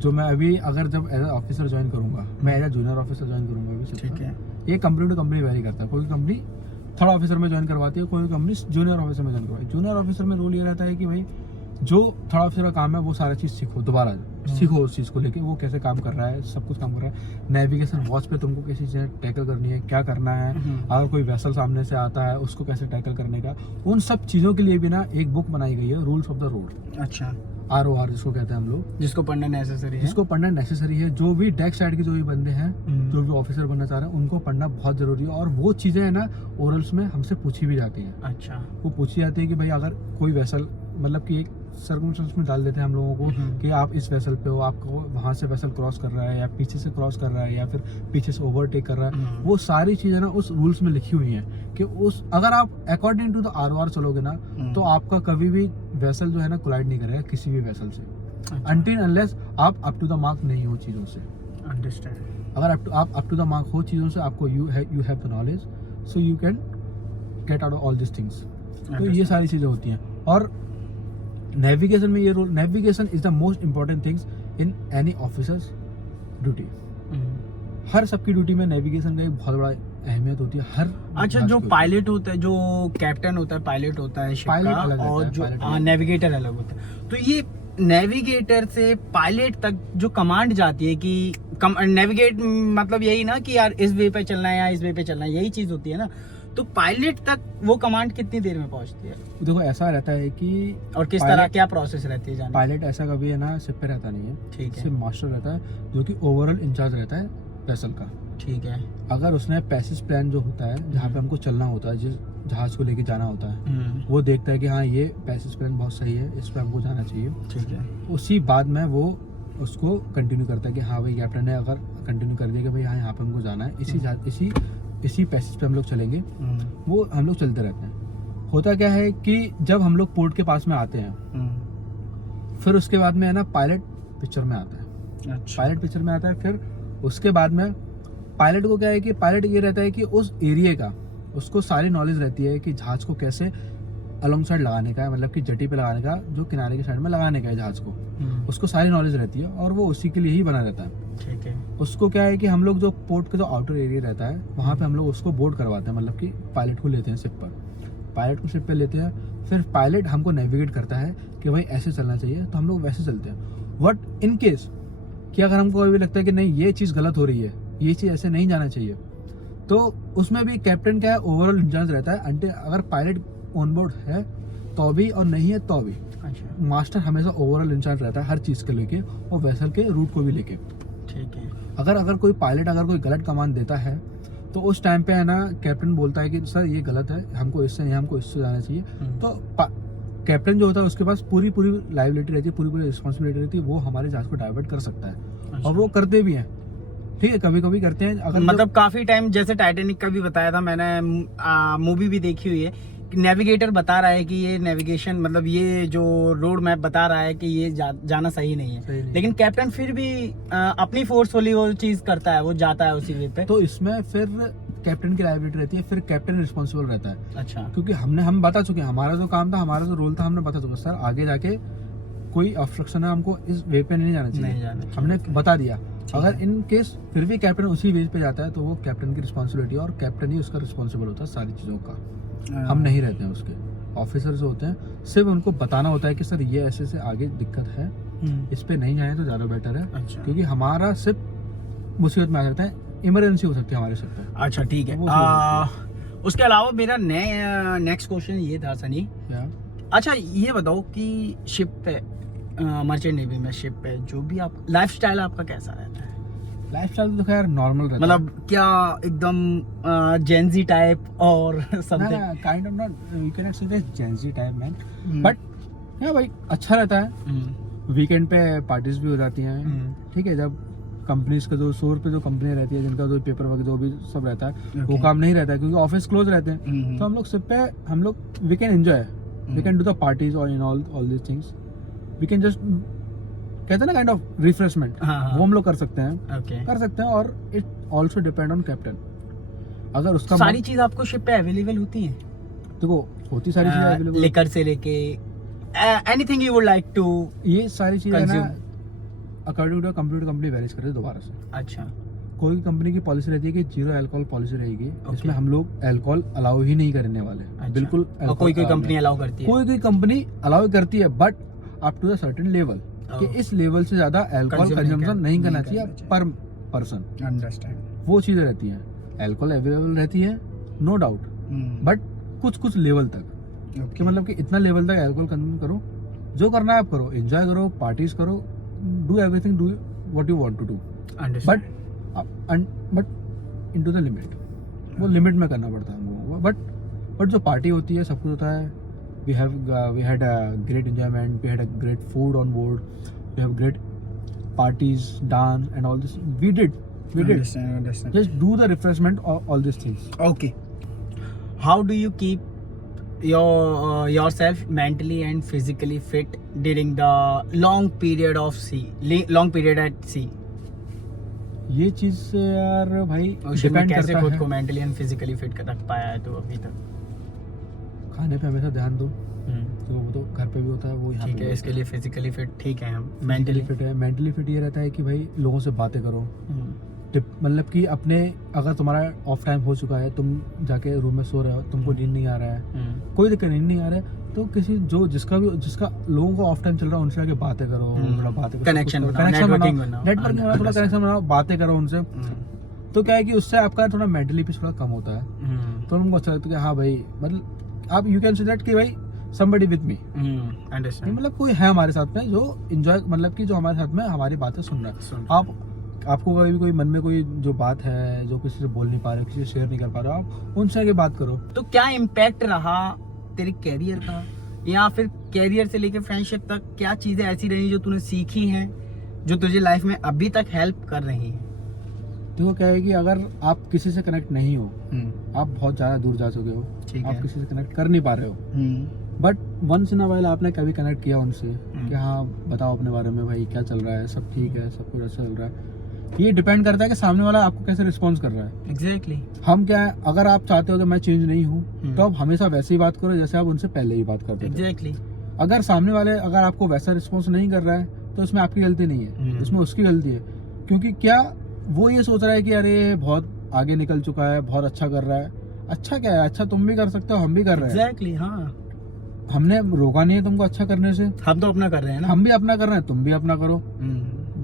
जो मैं अभी अगर जब एज अ ऑफिसर ज्वाइन करूंगा, मैं as a junior officer join करूंगा अभी। ठीक है। ये कंपनी टू कंपनी वेरी करता है। कोई कंपनी 3rd ऑफिसर में ज्वाइन करवाती है, कोई कंपनी जूनियर ऑफिसर में ज्वाइन करवाती है। जूनियर ऑफिसर में रोल ये रहता है कि भाई जो 3rd ऑफिसर का काम है वो सारा चीज़ सीखो, दोबारा सीखो उस चीज़ को लेके, वो कैसे काम कर रहा है, सब कुछ काम कर रहा है। नेविगेशन वॉच पे तुमको कैसी चीज़ें टैकल करनी है, क्या करना है, अगर कोई वेसल सामने से आता है उसको कैसे टैकल करने का, उन सब चीज़ों के लिए भी ना एक बुक बनाई गई है, रूल्स ऑफ द रोड। अच्छा। ROR जिसको कहते हैं हम लोग, जिसको पढ़ना नेसेसरी है। जिसको पढ़ना नेसेसरी है। जो भी डेक साइड के जो भी बंदे हैं, जो भी ऑफिसर बनना चाह रहे हैं, उनको पढ़ना बहुत जरूरी है। और वो चीज़ें है ना ओरल्स में हमसे पूछी भी जाती हैं। अच्छा। वो पूछी जाती है कि भाई अगर कोई वेसल, मतलब कि एक सर्कमस्टेंस में डाल देते हैं हम लोगों को कि आप इस वेसल पे हो, आपको वहाँ से वेसल क्रॉस कर रहा है या पीछे से क्रॉस कर रहा है या फिर पीछे से ओवरटेक कर रहा है, वो सारी चीज़ें ना उस रूल्स में लिखी हुई हैं कि उस अगर आप अकॉर्डिंग टू द ROR चलोगे ना, तो आपका कभी भी वेसल जो है ना कोलाइड नहीं करेगा किसी भी वेसल से, अनटिल अनलेस आप अप टू द मार्क नहीं हो चीज़ों से। अंडरस्टैंड। अगर आप अप टू द मार्क हो चीज़ों से, आपको you have the knowledge, so you can get out of all this things. तो ये सारी चीज़ें होती हैं। और नेविगेशन में ये role, navigation is the most important things in any officers duty. हर सबकी ड्यूटी में नेविगेशन का एक बहुत बड़ा अहमियत होती है। हर अच्छा, जो पायलट होता है, जो कैप्टन होता है, पायलट होता है शिप का, और जो नेविगेटर अलग होता है, तो ये नेविगेटर से पायलट तक जो कमांड जाती है कि नेविगेट मतलब यही ना कि यार इस वे पे चलना है या इस वे पे चलना है, यही चीज होती है ना। तो पायलट तक वो कमांड कितनी देर में पहुंचती है देखो ऐसा रहता है कि और किस Pilot- तरह क्या प्रोसेस रहती है जाने पायलट ऐसा कभी है ना शिप पे रहता नहीं है, ठीक है सिर्फ मास्टर रहता है जो कि ओवरऑल इंचार्ज रहता है वेसल का। ठीक है अगर उसने पैसेज प्लान जो होता है जहाँ पे हमको चलना होता है, जिस जहाज को लेके जाना होता है, वो देखता है कि हाँ ये पैसेज प्लान बहुत सही है, इस पर हमको जाना चाहिए। ठीक है उसी बाद में वो उसको कंटिन्यू करता है कि हाँ भाई कैप्टन ने अगर कंटिन्यू कर दिया कि भाई हाँ यहाँ पे हमको जाना है, इसी पैसेज पे हम लोग चलेंगे, वो हम लोग चलते रहते हैं। होता क्या है कि जब हम लोग पोर्ट के पास में आते हैं, फिर उसके बाद में है ना पायलट पिक्चर में आता है। अच्छा पायलट पिक्चर में आता है, फिर उसके बाद में पायलट को क्या है कि पायलट ये रहता है कि उस एरिया का उसको सारी नॉलेज रहती है कि जहाज को कैसे अलोंग साइड लगाने का है, मतलब कि जटी पे लगाने का, जो किनारे के साइड में लगाने का है जहाज को, उसको सारी नॉलेज रहती है और वो उसी के लिए ही बना रहता है। ठीक है उसको क्या है कि हम लोग जो पोर्ट का जो आउटर एरिया रहता है वहाँ पे हम लोग उसको बोर्ड करवाते हैं, मतलब कि पायलट को लेते हैं शिप पर, पायलट को शिप पे लेते हैं, फिर पायलट हमको नेविगेट करता है कि भाई ऐसे चलना चाहिए, तो हम लोग वैसे चलते हैं। बट इन केस कि अगर हमको अभी लगता है कि नहीं ये चीज़ गलत हो रही है, ये चीज़ ऐसे नहीं जाना चाहिए, तो उसमें भी कैप्टन क्या है ओवरऑल इंचार्ज रहता है। अंटे अगर पायलट ऑन बोर्ड है तो भी और नहीं है तो भी अच्छा मास्टर हमेशा ओवरऑल इंचार्ज रहता है हर चीज़ के लेके और वेसल के रूट को भी लेके। ठीक है अगर कोई पायलट अगर कोई गलत कमांड देता है तो उस टाइम पे है ना कैप्टन बोलता है कि सर ये गलत है, हमको इससे नहीं, हमको इससे जाना चाहिए। तो कैप्टन जो होता है उसके पास पूरी लाइबिलिटी रहती है, पूरी रिस्पॉन्सिबिलिटी रहती है, वो हमारे जहाज को डाइवर्ट कर सकता है और वो करते भी हैं। ठीक है, कभी कभी करते हैं। अगर मतलब काफी टाइम, जैसे टाइटैनिक का भी बताया था मैंने, मूवी भी देखी हुई है, नेविगेटर बता रहा है कि ये नेविगेशन मतलब ये जो रोड मैप बता रहा है कि ये जाना सही नहीं है, सही नहीं। लेकिन कैप्टन फिर भी अपनी फोर्सफुली वो चीज करता है, वो जाता है उसी वे पे। तो इसमें फिर कैप्टन की लाइबिलिटी रहती है, फिर कैप्टन रिस्पॉन्सिबल रहता है। अच्छा क्योंकि हम बता चुके हैं, हमारा जो काम था, हमारा जो रोल था, हमने बता चुका सर आगे जाके कोई ऑब्स्ट्रक्शन है, हमको इस वे पे नहीं जाना चाहिए, नहीं जाना चाहिए। हमने बता दिया। अगर इन केस फिर भी कैप्टन उसी वे पे जाता है तो वो कैप्टन की रिस्पॉन्सिबिलिटी है और कैप्टन ही उसका रिस्पॉन्सिबल होता है सारी चीज़ों का। हम नहीं रहते हैं उसके। ऑफिसर जो होते हैं सिर्फ उनको बताना होता है कि सर ये ऐसे से आगे दिक्कत है, इस पे नहीं जाए तो ज़्यादा बेटर है। अच्छा क्योंकि हमारा सिर्फ मुसीबत में आ जाता है, इमरजेंसी हो सकती है हमारे सिर पे। अच्छा ठीक है। वो चीज़ उसके अलावा मेरा नेक्स्ट क्वेश्चन ये था सनी, क्या अच्छा ये बताओ कि शिप पे, मर्चेंट नेवी में शिप पे जो भी आप लाइफस्टाइल आपका कैसा रहता है? लाइफस्टाइल तो देखो यार नॉर्मल रहता है, मतलब क्या एकदम जेंजी टाइप और something? Kind of not, you can not say that Gen Z type man, but या भाई अच्छा रहता है। वीकेंड पे पार्टीज भी हो जाती हैं। ठीक है, जब कंपनीज का जो शोर पे जो कंपनी रहती है जिनका जो पेपर वर्क जो भी सब रहता है वो काम नहीं रहता है क्योंकि ऑफिस क्लोज रहते हैं, तो हम लोग सिर्फ पे हम लोग we can enjoy, we can do the parties और in all this things, we can just कहते हैं ना काइंड ऑफ रिफ्रेशमेंट, वो हम लोग कर सकते हैं। और it also depend on captain. अगर उसका सारी चीज आपको शिप पे अवेलेबल होती है? देखो होती सारी चीजें अवेलेबल, लेकर से लेके anything you would like to, ये सारी चीजें ना अकॉर्डिंग टू कंपनी वेरीज करते हैं दोबारा से। अच्छा कोई कंपनी की पॉलिसी रहती है कि 0 अल्कोहल पॉलिसी रहेगी, इसमें हम लोग अल्कोहल अलाउ ही नहीं करने वाले। अच्छा। बिल्कुल और कोई कंपनी अलाउ करती है? कोई कंपनी अलाउ करती है but up to the certain level, कि इस लेवल से ज्यादा अल्कोहल कंजम्पशन नहीं करना चाहिए पर पर्सन। अंडरस्टैंड। वो चीजें रहती हैं, अल्कोहल अवेलेबल रहती है नो डाउट, बट कुछ लेवल तक, कि मतलब कि इतना लेवल तक अल्कोहल कंज्यूम करो, जो करना है आप करो, एंजॉय करो, पार्टीज करो, do everything, do what you want to do, but into the limit. वो लिमिट में करना पड़ता है हम लोगों को। बट जो पार्टी होती है सब कुछ होता है, we had a great enjoyment, we had a great food on board, we have great parties, dance and all this we did. Understand. Just do the refreshment of all these things. Okay, how do you keep yourself mentally and physically fit during the long period at sea? ये चीज से यार भाई ocean में depend कैसे करता खुद है। को मेंटली एंड फिजिकली फिट रख पाया है तो अभी तक? खाने पे हमेशा ध्यान दो, तो वो तो घर पे भी होता है, वो यहाँ ठीक पे है, भी इसके लिए फिजिकली फिट ठीक है, हम मेंटली फिट है। मेंटली फिट ये रहता है कि भाई लोगों से बातें करो, मतलब कि अपने अगर तुम्हारा ऑफ टाइम हो चुका है, तुम जाके रूम में सो रहे हो, तुमको नींद नहीं आ रहा है, कोई दिक्कत नहीं आ रहा है, तो किसी जिसका लोगों को ऑफ टाइम चल रहा है उनसे आके बातें करो, थोड़ा बातें करो, कनेक्शन बनाओ, नेटवर्किंग बनाओ, बनाओ, थोड़ा कनेक्शन बनाओ, बातें करो उनसे। तो क्या है कि उससे आपका थोड़ा मेंटली भी थोड़ा कम होता है। तो उनको अच्छा लगता है कि हाँ भाई, मतलब आप यू कैन से दैट कि भाई somebody with me, अंडरस्टैंड। मतलब कोई है हमारे साथ में जो इंजॉय, मतलब कि जो हमारे साथ में हमारी बातें सुन रहा है। आपको कभी भी कोई मन में कोई जो बात है जो किसी से बोल नहीं पा रहे, किसी से शेयर नहीं कर पा रहे हो, आप उनसे आगे बात करो। तो क्या इम्पैक्ट रहा तेरे कैरियर का, या फिर कैरियर से लेकर फ्रेंडशिप तक क्या चीजें ऐसी रही जो तूने सीखी हैं जो तुझे लाइफ में अभी तक हेल्प कर रही हैं? देखो क्या है कि अगर आप किसी से कनेक्ट नहीं हो, आप बहुत ज़्यादा दूर जा चुके हो, ठीक आप है। किसी से कनेक्ट कर नहीं पा रहे हो, but once in a while आपने कभी कनेक्ट किया उनसे कि हाँ बताओ अपने बारे में, भाई क्या चल रहा है, सब ठीक है, सब कुछ अच्छा चल रहा है। ये डिपेंड करता है कि सामने वाला आपको कैसे रिस्पॉन्स कर रहा है। एग्जैक्टली। हम क्या है, अगर आप चाहते हो कि मैं चेंज नहीं हूँ तो आप हमेशा वैसे ही बात करो जैसे आप उनसे पहले ही बात करते थे। एग्जैक्टली। अगर सामने वाले अगर आपको वैसा रिस्पॉन्स नहीं कर रहा है तो इसमें आपकी गलती नहीं है, इसमें उसकी गलती है। क्योंकि क्या वो ये सोच रहा है कि अरे बहुत आगे निकल चुका है, बहुत अच्छा कर रहा है। अच्छा क्या है, अच्छा तुम भी कर सकते हो, हम भी कर रहे हैं। एग्जैक्टली, हाँ। हमने रोका नहीं है तुमको अच्छा करने से, हम तो अपना कर रहे हैं ना। हम भी अपना कर रहे हैं, तुम भी अपना करो।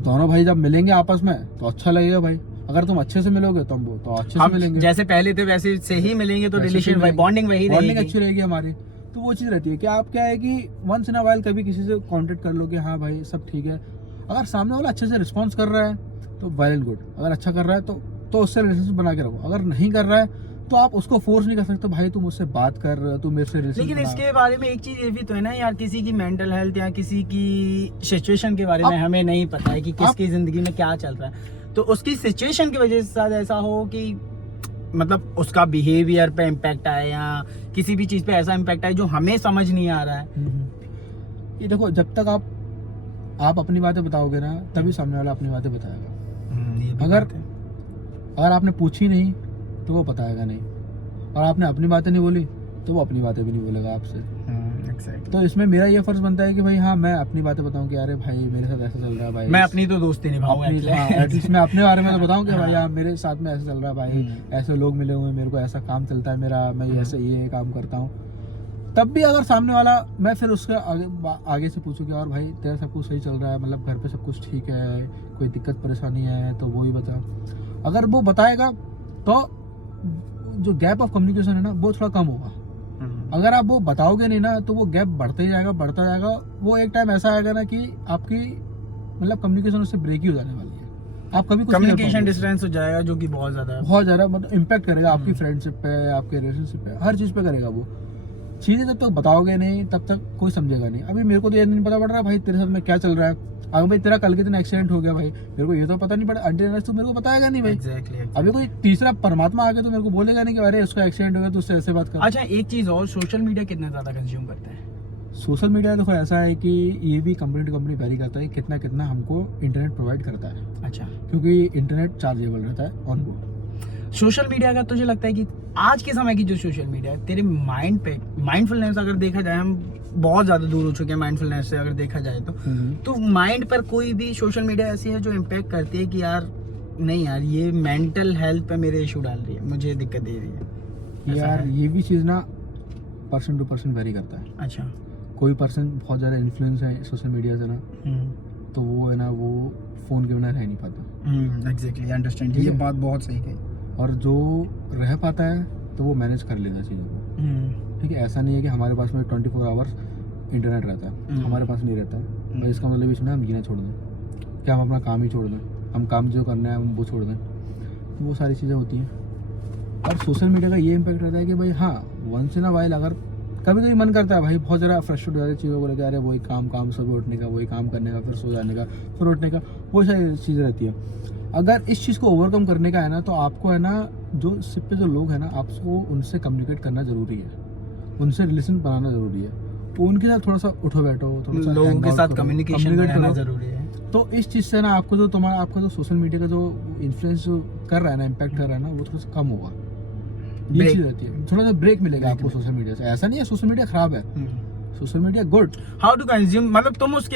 दोनों भाई जब मिलेंगे आपस में तो अच्छा लगेगा भाई। अगर तुम अच्छे से मिलोगे तो हम तो अच्छे से मिलेंगे, जैसे पहले थे वैसे से ही मिलेंगे तो रिलेशन बॉन्डिंग वही बॉन्डिंग रहेगी। अच्छी रहेगी हमारी। तो वो चीज़ रहती है कि आप क्या है कि वंस इन अ वाइल कभी किसी से कांटेक्ट कर लो कि हाँ भाई सब ठीक है। अगर सामने वाला अच्छे से रिस्पॉन्स कर रहा है तो वेल एंड गुड, अगर अच्छा कर रहा है तो उससे रिलेशनशिप बना के रखो। अगर नहीं कर रहा है तो आप उसको फोर्स नहीं कर सकते, भाई तू मुझसे बात कर, तू मेरे से रिलेशन। लेकिन इसके बारे में एक चीज ये भी तो है ना यार, किसी की मेंटल हेल्थ या किसी की सिचुएशन के बारे में हमें नहीं पता है कि किसकी जिंदगी में क्या चल रहा है। तो उसकी सिचुएशन की वजह से शायद ऐसा हो कि मतलब उसका बिहेवियर पे इम्पैक्ट आए या किसी भी चीज पे ऐसा इम्पैक्ट आए जो हमें समझ नहीं आ रहा है। ये देखो, जब तक आप अपनी बातें बताओगे ना तभी सामने वाला अपनी बातें बताएगा। अगर आपने पूछी नहीं तो वो बताएगा नहीं, और आपने अपनी बातें नहीं बोली तो वो अपनी बातें भी नहीं बोलेगा आपसे। तो इसमें मेरा ये फर्ज बनता है कि भाई हाँ मैं अपनी बातें बताऊं कि अरे भाई मेरे साथ ऐसा चल रहा है भाई। मैं अपनी तो दोस्ती निभाऊं एटलीस्ट मैं अपने बारे में तो बताऊं कि भाई यार मेरे साथ में ऐसा चल रहा है भाई, ऐसे लोग मिले हुए हैं, मेरे को ऐसा काम चलता है मेरा, मैं ऐसे ये काम करता हूँ। तब भी अगर सामने वाला, मैं फिर उसके आगे से पूछूं कि और भाई तेरा सब कुछ सही चल रहा है, मतलब घर पे सब कुछ ठीक है, कोई दिक्कत परेशानी है तो वो ही बता। अगर वो बताएगा तो जो गैप ऑफ कम्युनिकेशन है ना वो थोड़ा कम होगा। अगर आप वो बताओगे नहीं ना तो वो गैप बढ़ता ही जाएगा, बढ़ता जाएगा। वो एक टाइम ऐसा आएगा ना कि आपकी मतलब कम्युनिकेशन उससे ब्रेक ही हो जाने वाली है। आप कभी कम्युनिकेशन डिस्टेंस हो जाएगा जो कि बहुत ज्यादा मतलब इम्पैक्ट करेगा आपकी फ्रेंडशिप पे, आपके रिलेशनशिप पे, हर चीज पे करेगा। वो चीजें जब तक बताओगे नहीं तब तक कोई समझेगा नहीं। अभी मेरे को तो ये नहीं पता पड़ रहा भाई तेरे साथ में क्या चल रहा है, अगर भाई तेरा कल के दिन एक्सीडेंट हो गया भाई, मेरे को ये तो पता नहीं पड़ा, अंटिल तो मेरे को बताएगा नहीं भाई। Exactly. अभी कोई तीसरा परमात्मा आके तो मेरे को बोलेगा नहीं कि अरे उसका एक्सीडेंट हो गया तो उससे ऐसे बात कर। अच्छा एक चीज और, सोशल मीडिया कितना ज्यादा कंज्यूम करते हैं? सोशल मीडिया देखो ऐसा है कि ये भी कंपनी टू कंपनी वेरी करता है कितना कितना हमको इंटरनेट प्रोवाइड करता है। अच्छा, क्योंकि इंटरनेट चार्जेबल रहता है ऑन बोर्ड। सोशल मीडिया का तुझे लगता है कि आज के समय की जो सोशल मीडिया है तेरे माइंड पे, माइंडफुलनेस अगर देखा जाए, हम बहुत ज्यादा दूर हो चुके हैं माइंडफुलनेस से अगर देखा जाए तो माइंड पर कोई भी सोशल मीडिया ऐसी है जो इम्पैक्ट करती है कि यार नहीं यार ये मेंटल हेल्थ पे मेरे इशू डाल रही है, मुझे दिक्कत दे रही है यार। ये भी चीज़ ना पर्सन टू पर्सन वेरी करता है। अच्छा, कोई पर्सन बहुत ज़्यादा इन्फ्लुएंस है सोशल मीडिया से ना, तो वो है ना वो फ़ोन के बिना रह नहीं पाता। Exactly, understand. ये बात बहुत सही कही। और जो रह पाता है तो वो मैनेज कर लेता चीज़ों को। ठीक है, ऐसा नहीं है कि हमारे पास में 24 आवर्स इंटरनेट रहता है, हमारे पास नहीं रहता है। और इसका मतलब इसमें हम जीना छोड़ दें, क्या हम अपना काम ही छोड़ दें, हम काम जो करना है हम वो छोड़ दें, तो वो सारी चीज़ें होती हैं। और सोशल मीडिया का ये इम्पैक्ट रहता है कि भाई हाँ वंस इन अ वाइल अगर कभी कभी मन करता है भाई बहुत ज़्यादा फ्रस्ट्रेट हो जाती है चीज़ों को लेकर, अरे वही काम सुबह उठने का, वही काम करने का, फिर सो जाने का, फिर उठने का, वो सारी चीज़ें रहती है। अगर इस चीज़ को ओवरकम करने का है ना तो आपको है ना जो सिप पे जो लोग हैं ना आपको उनसे कम्युनिकेट करना ज़रूरी है, उनसे रिलेशन बनाना ज़रूरी है, तो उनके साथ थोड़ा सा उठो बैठो, थोड़ा सा लोगों के साथ कम्युनिकेशन करना ज़रूरी है। तो इस चीज़ से ना आपको जो आपका जो सोशल मीडिया का जो इन्फ्लुएंस कर रहा है ना, इम्पैक्ट कर रहा है ना, वो थोड़ा सा कम होगा। ये चीज़ रहती है, थोड़ा सा ब्रेक मिलेगा आपको सोशल मीडिया से। ऐसा नहीं है सोशल मीडिया खराब है, social media good. How to consume, मतलब तुम उस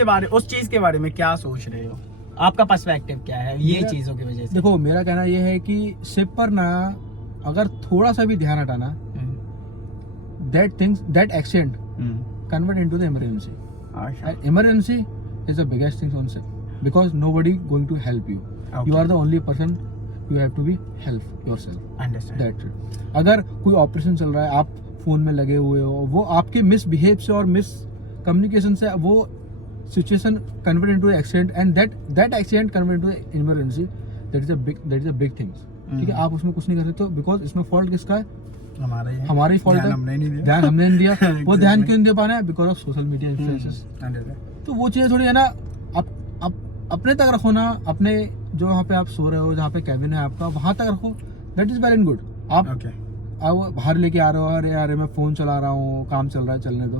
चीज़ के बारे में क्या सोच रहे हो, आपका पर्सपेक्टिव क्या है ये चीज़ों की वजह से? देखो मेरा कहना ये है कि सिप पर ना अगर थोड़ा सा भी ध्यान हटाना, that accident convert into the emergency. And emergency is the biggest thing on SIP because nobody going to help you. You are the only person you have to be help yourself, understand. That's it. अगर कोई operation चल रहा है, आप phone में लगे हुए हो, वो आपके मिसबिहेव से और मिस कम्युनिकेशन से वो situation convert into accident, and that accident convert into emergency, that is a big things. ठीक है, आप उसमें कुछ नहीं कर सकते, बिकॉज इसमें फॉल्ट किसका है? हमारा ही फॉल्ट है, ध्यान हमने नहीं दिया। वो ध्यान क्यों नहीं दे पा रहे हैं? Because of social media influences. तो वो चीज़ें थोड़ी है ना, आप अपने तक रखो ना, अपने जो वहाँ पे आप सो रहे हो, जहाँ पे कैबिन है आपका, वहाँ तक रखो, that is well and good. आप बाहर लेके आ रहे हो, अरे यार मैं फोन चला रहा हूँ, काम चल रहा है, चलने दो,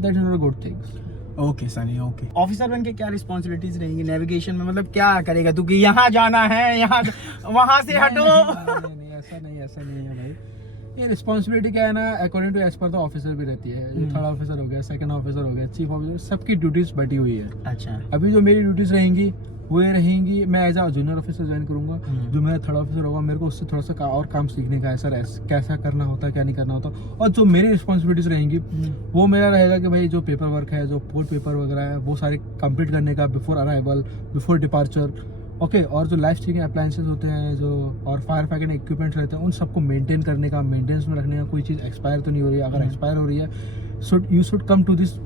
that is not a good things. Okay Sunny, okay. Officer बन के क्या रिस्पॉन्सिबिलिटीज रहेंगी नेविगेशन में? मतलब क्या करेगा तू कि यहाँ जाना है, यहाँ वहाँ से हटो? नहीं, ऐसा नहीं है भाई। ये रिस्पॉन्सिबिलिटी क्या है ना, according to as per the officer भी रहती है। जो थर्ड ऑफिसर हो गया, सेकंड ऑफिसर हो गया, चीफ ऑफिसर, सबकी ड्यूटीज बटी हुई है। अच्छा। अभी जो मेरी ड्यूटीज रहेंगी वो ये रहेंगी, मैं as a junior officer join करूंगा। जो मेरा थर्ड ऑफिसर होगा, मेरे को उससे थोड़ा सा और काम सीखने का है, सर कैसा करना होता है, क्या नहीं करना होता। और जो मेरी रिस्पॉन्सिबिलिटीज रहेंगी वो मेरा रहेगा कि भाई जो पेपर वर्क है, जो पोर्ट पेपर वगैरह है, वो सारे कंप्लीट करने का before arrival, before departure. Okay, और जो लाइफ सेविंग अप्लायंसेस होते हैं जो, और फायर फाइटिंग इक्विपमेंट्स रहते हैं, उन सबको मेंटेन करने का, मेंटेनेंस में रखने का। कोई चीज़ एक्सपायर तो नहीं हो रही है, अगर एक्सपायर हो रही है, you should come to this,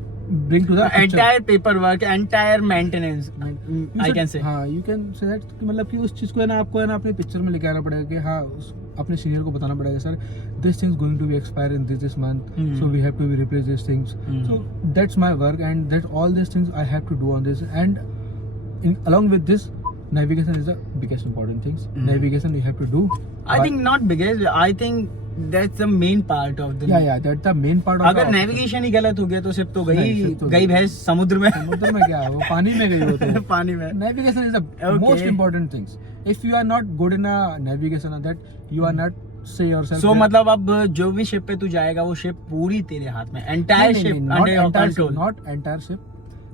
bring to the entire paperwork, entire maintenance, I can say। हाँ, you can say that कि मतलब कि उस चीज़ को है ना, आपको है ना अपने पिक्चर में लेके आना पड़ेगा कि हाँ, अपने सीनियर को बताना पड़ेगा, sir this things going to be expire in this month, so we have to be replace this things. So that's my work and that all this things I have to do on this, and along with this, navigation is the biggest important things. Navigation you have to do. I think not biggest, I think that's the main part of the। yeah, that's the main part of अगर the navigation ही गलत हो गया तो सिर्फ तो नहीं, सिर्फ तो गई भैंस समुद्र में। समुद्र में क्या है, वो पानी में गई होती है। पानी में। Navigation is the Okay. most important things. If you are not good in a navigation, that you are not say yourself So that- मतलब अब जो भी शिप पे तू जाएगा वो शिप पूरी तेरे हाथ में, एंटायर नहीं, शिप नहीं, under your entire ship, control. not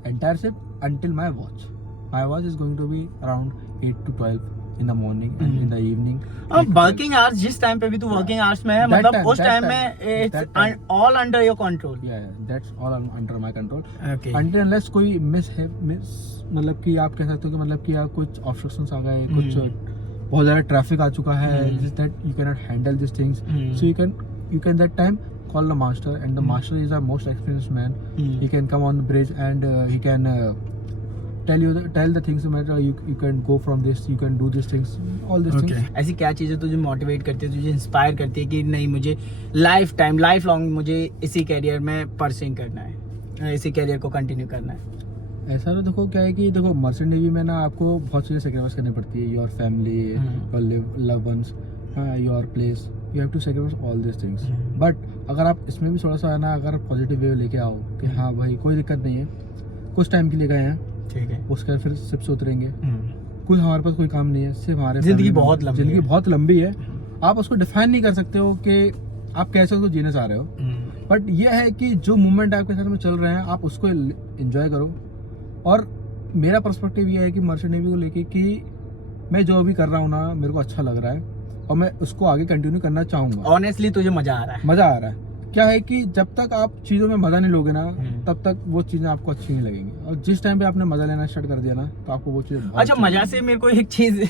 entire ship until my watch. My watch is going to be around 8 to 12 in the morning and in the evening. अब वर्किंग आवर्स जिस time पे भी तू working hours में है, That मतलब time, उस that time time, में that it's time. All under your control. Yeah, that's all under my control. Okay. Until unless कोई मिस मतलब कि आप कह सकते हो कि मतलब कि आप कुछ ऑब्स्ट्रक्शंस आ गए, कुछ बहुत ज़्यादा ट्रैफिक आ चुका है, that you cannot handle these things, so you can that time call the master, and the master is a most experienced man. He can come on the bridge and he can tell the things that you can go from this, you can do these things, all these things. ऐसी क्या चीजें तुझे motivate करती है, तुझे inspire करती है कि नहीं मुझे लाइफ लॉन्ग मुझे इसी कैरियर में परसिंग करना है, इसी कैरियर को कंटिन्यू करना है? ऐसा तो देखो क्या है कि देखो मर्चेंट नेवी में ना आपको बहुत चीज़ें सेक्रीफाइस करनी पड़ती है, your family, your love ones, your place, you have to sacrifice all this things. But अगर आप इसमें भी थोड़ा सा है ना, अगर पॉजिटिव वे लेके आओ कि हाँ भाई कोई दिक्कत नहीं है, कुछ टाइम के लिए गए हैं, ठीक है, उसके बाद फिर शिप से उतरेंगे, कोई हमारे पास कोई काम नहीं है, सिर्फ हमारे जिंदगी family में- बहुत लंबी जिंदगी है। बहुत लंबी है, आप उसको डिफाइन नहीं कर सकते हो कि आप कैसे उसको जीने चाह रहे हो। बट ये है कि जो मोमेंट आपके साथ में चल रहे हैं, आप उसको एंजॉय करो। और मेरा पर्सपेक्टिव ये है कि मर्चेंट नेवी को लेके कि मैं जो भी कर रहा हूँ ना, मेरे को अच्छा लग रहा है और मैं उसको आगे कंटिन्यू करना चाहूँगा। ऑनेस्टली तुझे मजा आ रहा है? मज़ा आ रहा है। क्या है कि जब तक आप चीज़ों में मज़ा नहीं लोगे ना, तब तक वो चीज़ें आपको अच्छी नहीं लगेंगी, और जिस टाइम पे आपने मज़ा लेना स्टार्ट कर दिया ना, तो आपको वो चीज़ अच्छा, मजा से मेरे को एक चीज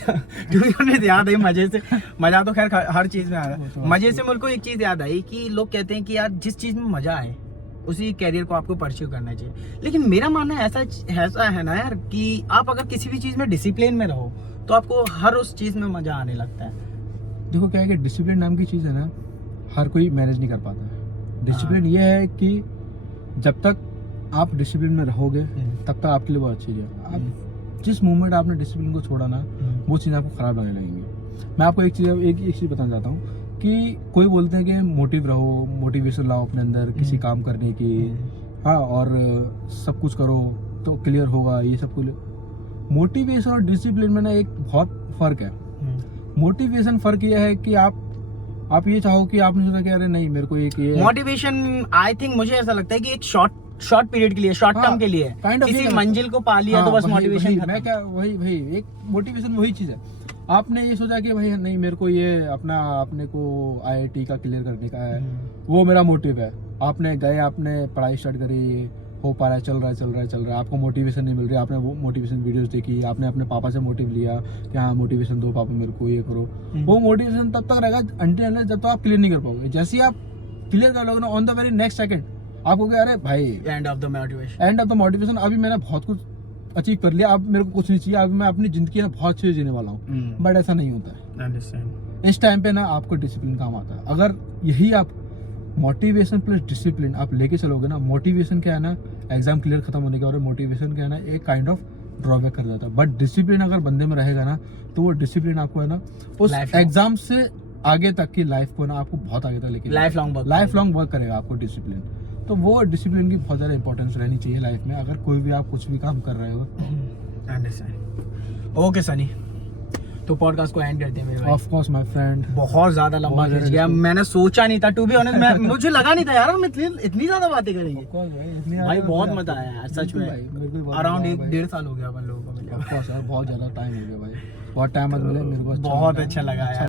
याद आई, मजे से, मजा तो खैर हर चीज में आ रहा है, मजे से मेरे को एक चीज याद आई कि लोग कहते हैं कि यार जिस चीज में मजा आए उसी कैरियर को आपको परस्यू करना चाहिए। लेकिन मेरा मानना ऐसा है ना यार कि आप अगर किसी भी चीज में डिसिप्लिन में रहो तो आपको हर उस चीज में मजा आने लगता है। देखो क्या है कि डिसिप्लिन नाम की चीज़ है ना, हर कोई मैनेज नहीं कर पाता है। डिसिप्लिन ये है कि जब तक आप डिसिप्लिन में रहोगे तब तक आपके लिए वो अच्छी है। आप जिस मोमेंट आपने डिसिप्लिन को छोड़ा ना, वो चीज़ आपको ख़राब लगने लगेंगी। मैं आपको एक चीज़ बताना चाहता हूँ कि कोई बोलते हैं कि मोटिव रहो, मोटिवेशन लाओ अपने अंदर किसी काम करने की, हाँ, और सब कुछ करो तो क्लियर होगा, ये सब कुछ। मोटिवेशन और डिसिप्लिन में ना एक बहुत फ़र्क है। मोटिवेशन फ़र्क ये है कि आप ये चाहो कि आपने सोचा कि अरे नहीं मेरे को एक ये मोटिवेशन, आई थिंक मुझे ऐसा लगता है कि एक शॉर्ट पीरियड के लिए, शॉर्ट टर्म के लिए, kind of किसी ये मंजिल को पा लिया तो बस मोटिवेशन। मैं क्या वही एक मोटिवेशन वही चीज़ है। आपने ये सोचा कि भाई नहीं मेरे को ये अपने को IIT का क्लियर करने का है, वो मेरा मोटिव है। आपने गए, आपने पढ़ाई स्टार्ट करी, हो पा रहा है, चल रहा है, आपको मोटिवेशन नहीं मिल रही, आपने वो मोटिवेशन वीडियोस देखी, आपने अपने पापा से मोटिव लिया कि हाँ मोटिवेशन दो पापा मेरे को, ये करो, वो मोटिवेशन तब तक रहेगा अनटिल जब तक आप क्लियर नहीं कर पाओगे। जैसे ही आप क्लियर कर लोगे ना, on the very next second आपको क्या, अरे भाई एंड ऑफ द मोटिवेशन, अभी मैंने बहुत कुछ अचीव कर लिया, अब मेरे को कुछ नहीं चाहिए, अभी मैं अपनी जिंदगी में बहुत अच्छे से जीने वाला हूँ। बट ऐसा नहीं होता है। अंडरस्टैंड। इस टाइम पे ना आपको डिसिप्लिन काम आता है। अगर यही आप मोटिवेशन प्लस डिसिप्लिन आप लेके चलोगे ना, मोटिवेशन क्या है ना, एग्जाम क्लियर खत्म होने के बाद मोटिवेशन क्या है ना, एक काइंड ऑफ ड्रॉबैक कर देता है। बट डिसिप्लिन अगर बंदे में रहेगा ना, तो वो डिसिप्लिन आपको है ना उस एग्जाम से आगे तक की लाइफ को ना आपको बहुत आगे तक लेके लाइफ लॉन्ग वर्क करेगा आपको डिसिप्लिन। तो वो डिसिप्लिन की बहुत ज़्यादा इंपॉर्टेंस रहनी चाहिए लाइफ में, अगर कोई भी आप कुछ भी काम कर रहे हो। अंडरस्टैंड। ओके सनी, तो पॉडकास्ट को एंड करते हैं मेरे भाई। ऑफ कोर्स माय फ्रेंड, बहुत ज्यादा लंबा खिंच गया, मैंने सोचा नहीं था टू बी ऑनेस्ट, मुझे लगा नहीं था यार हम इतनी ज्यादा बातें करेंगे। भाई बहुत मजा आया यार सच में, अराउंड 1.5 साल हो गया अपन लोगों को मिले। ऑफ कोर्स यार, बहुत ज़्यादा टाइम हो गया भाई, बहुत टाइम बाद मिले, मेरे को बहुत अच्छा लगा यार।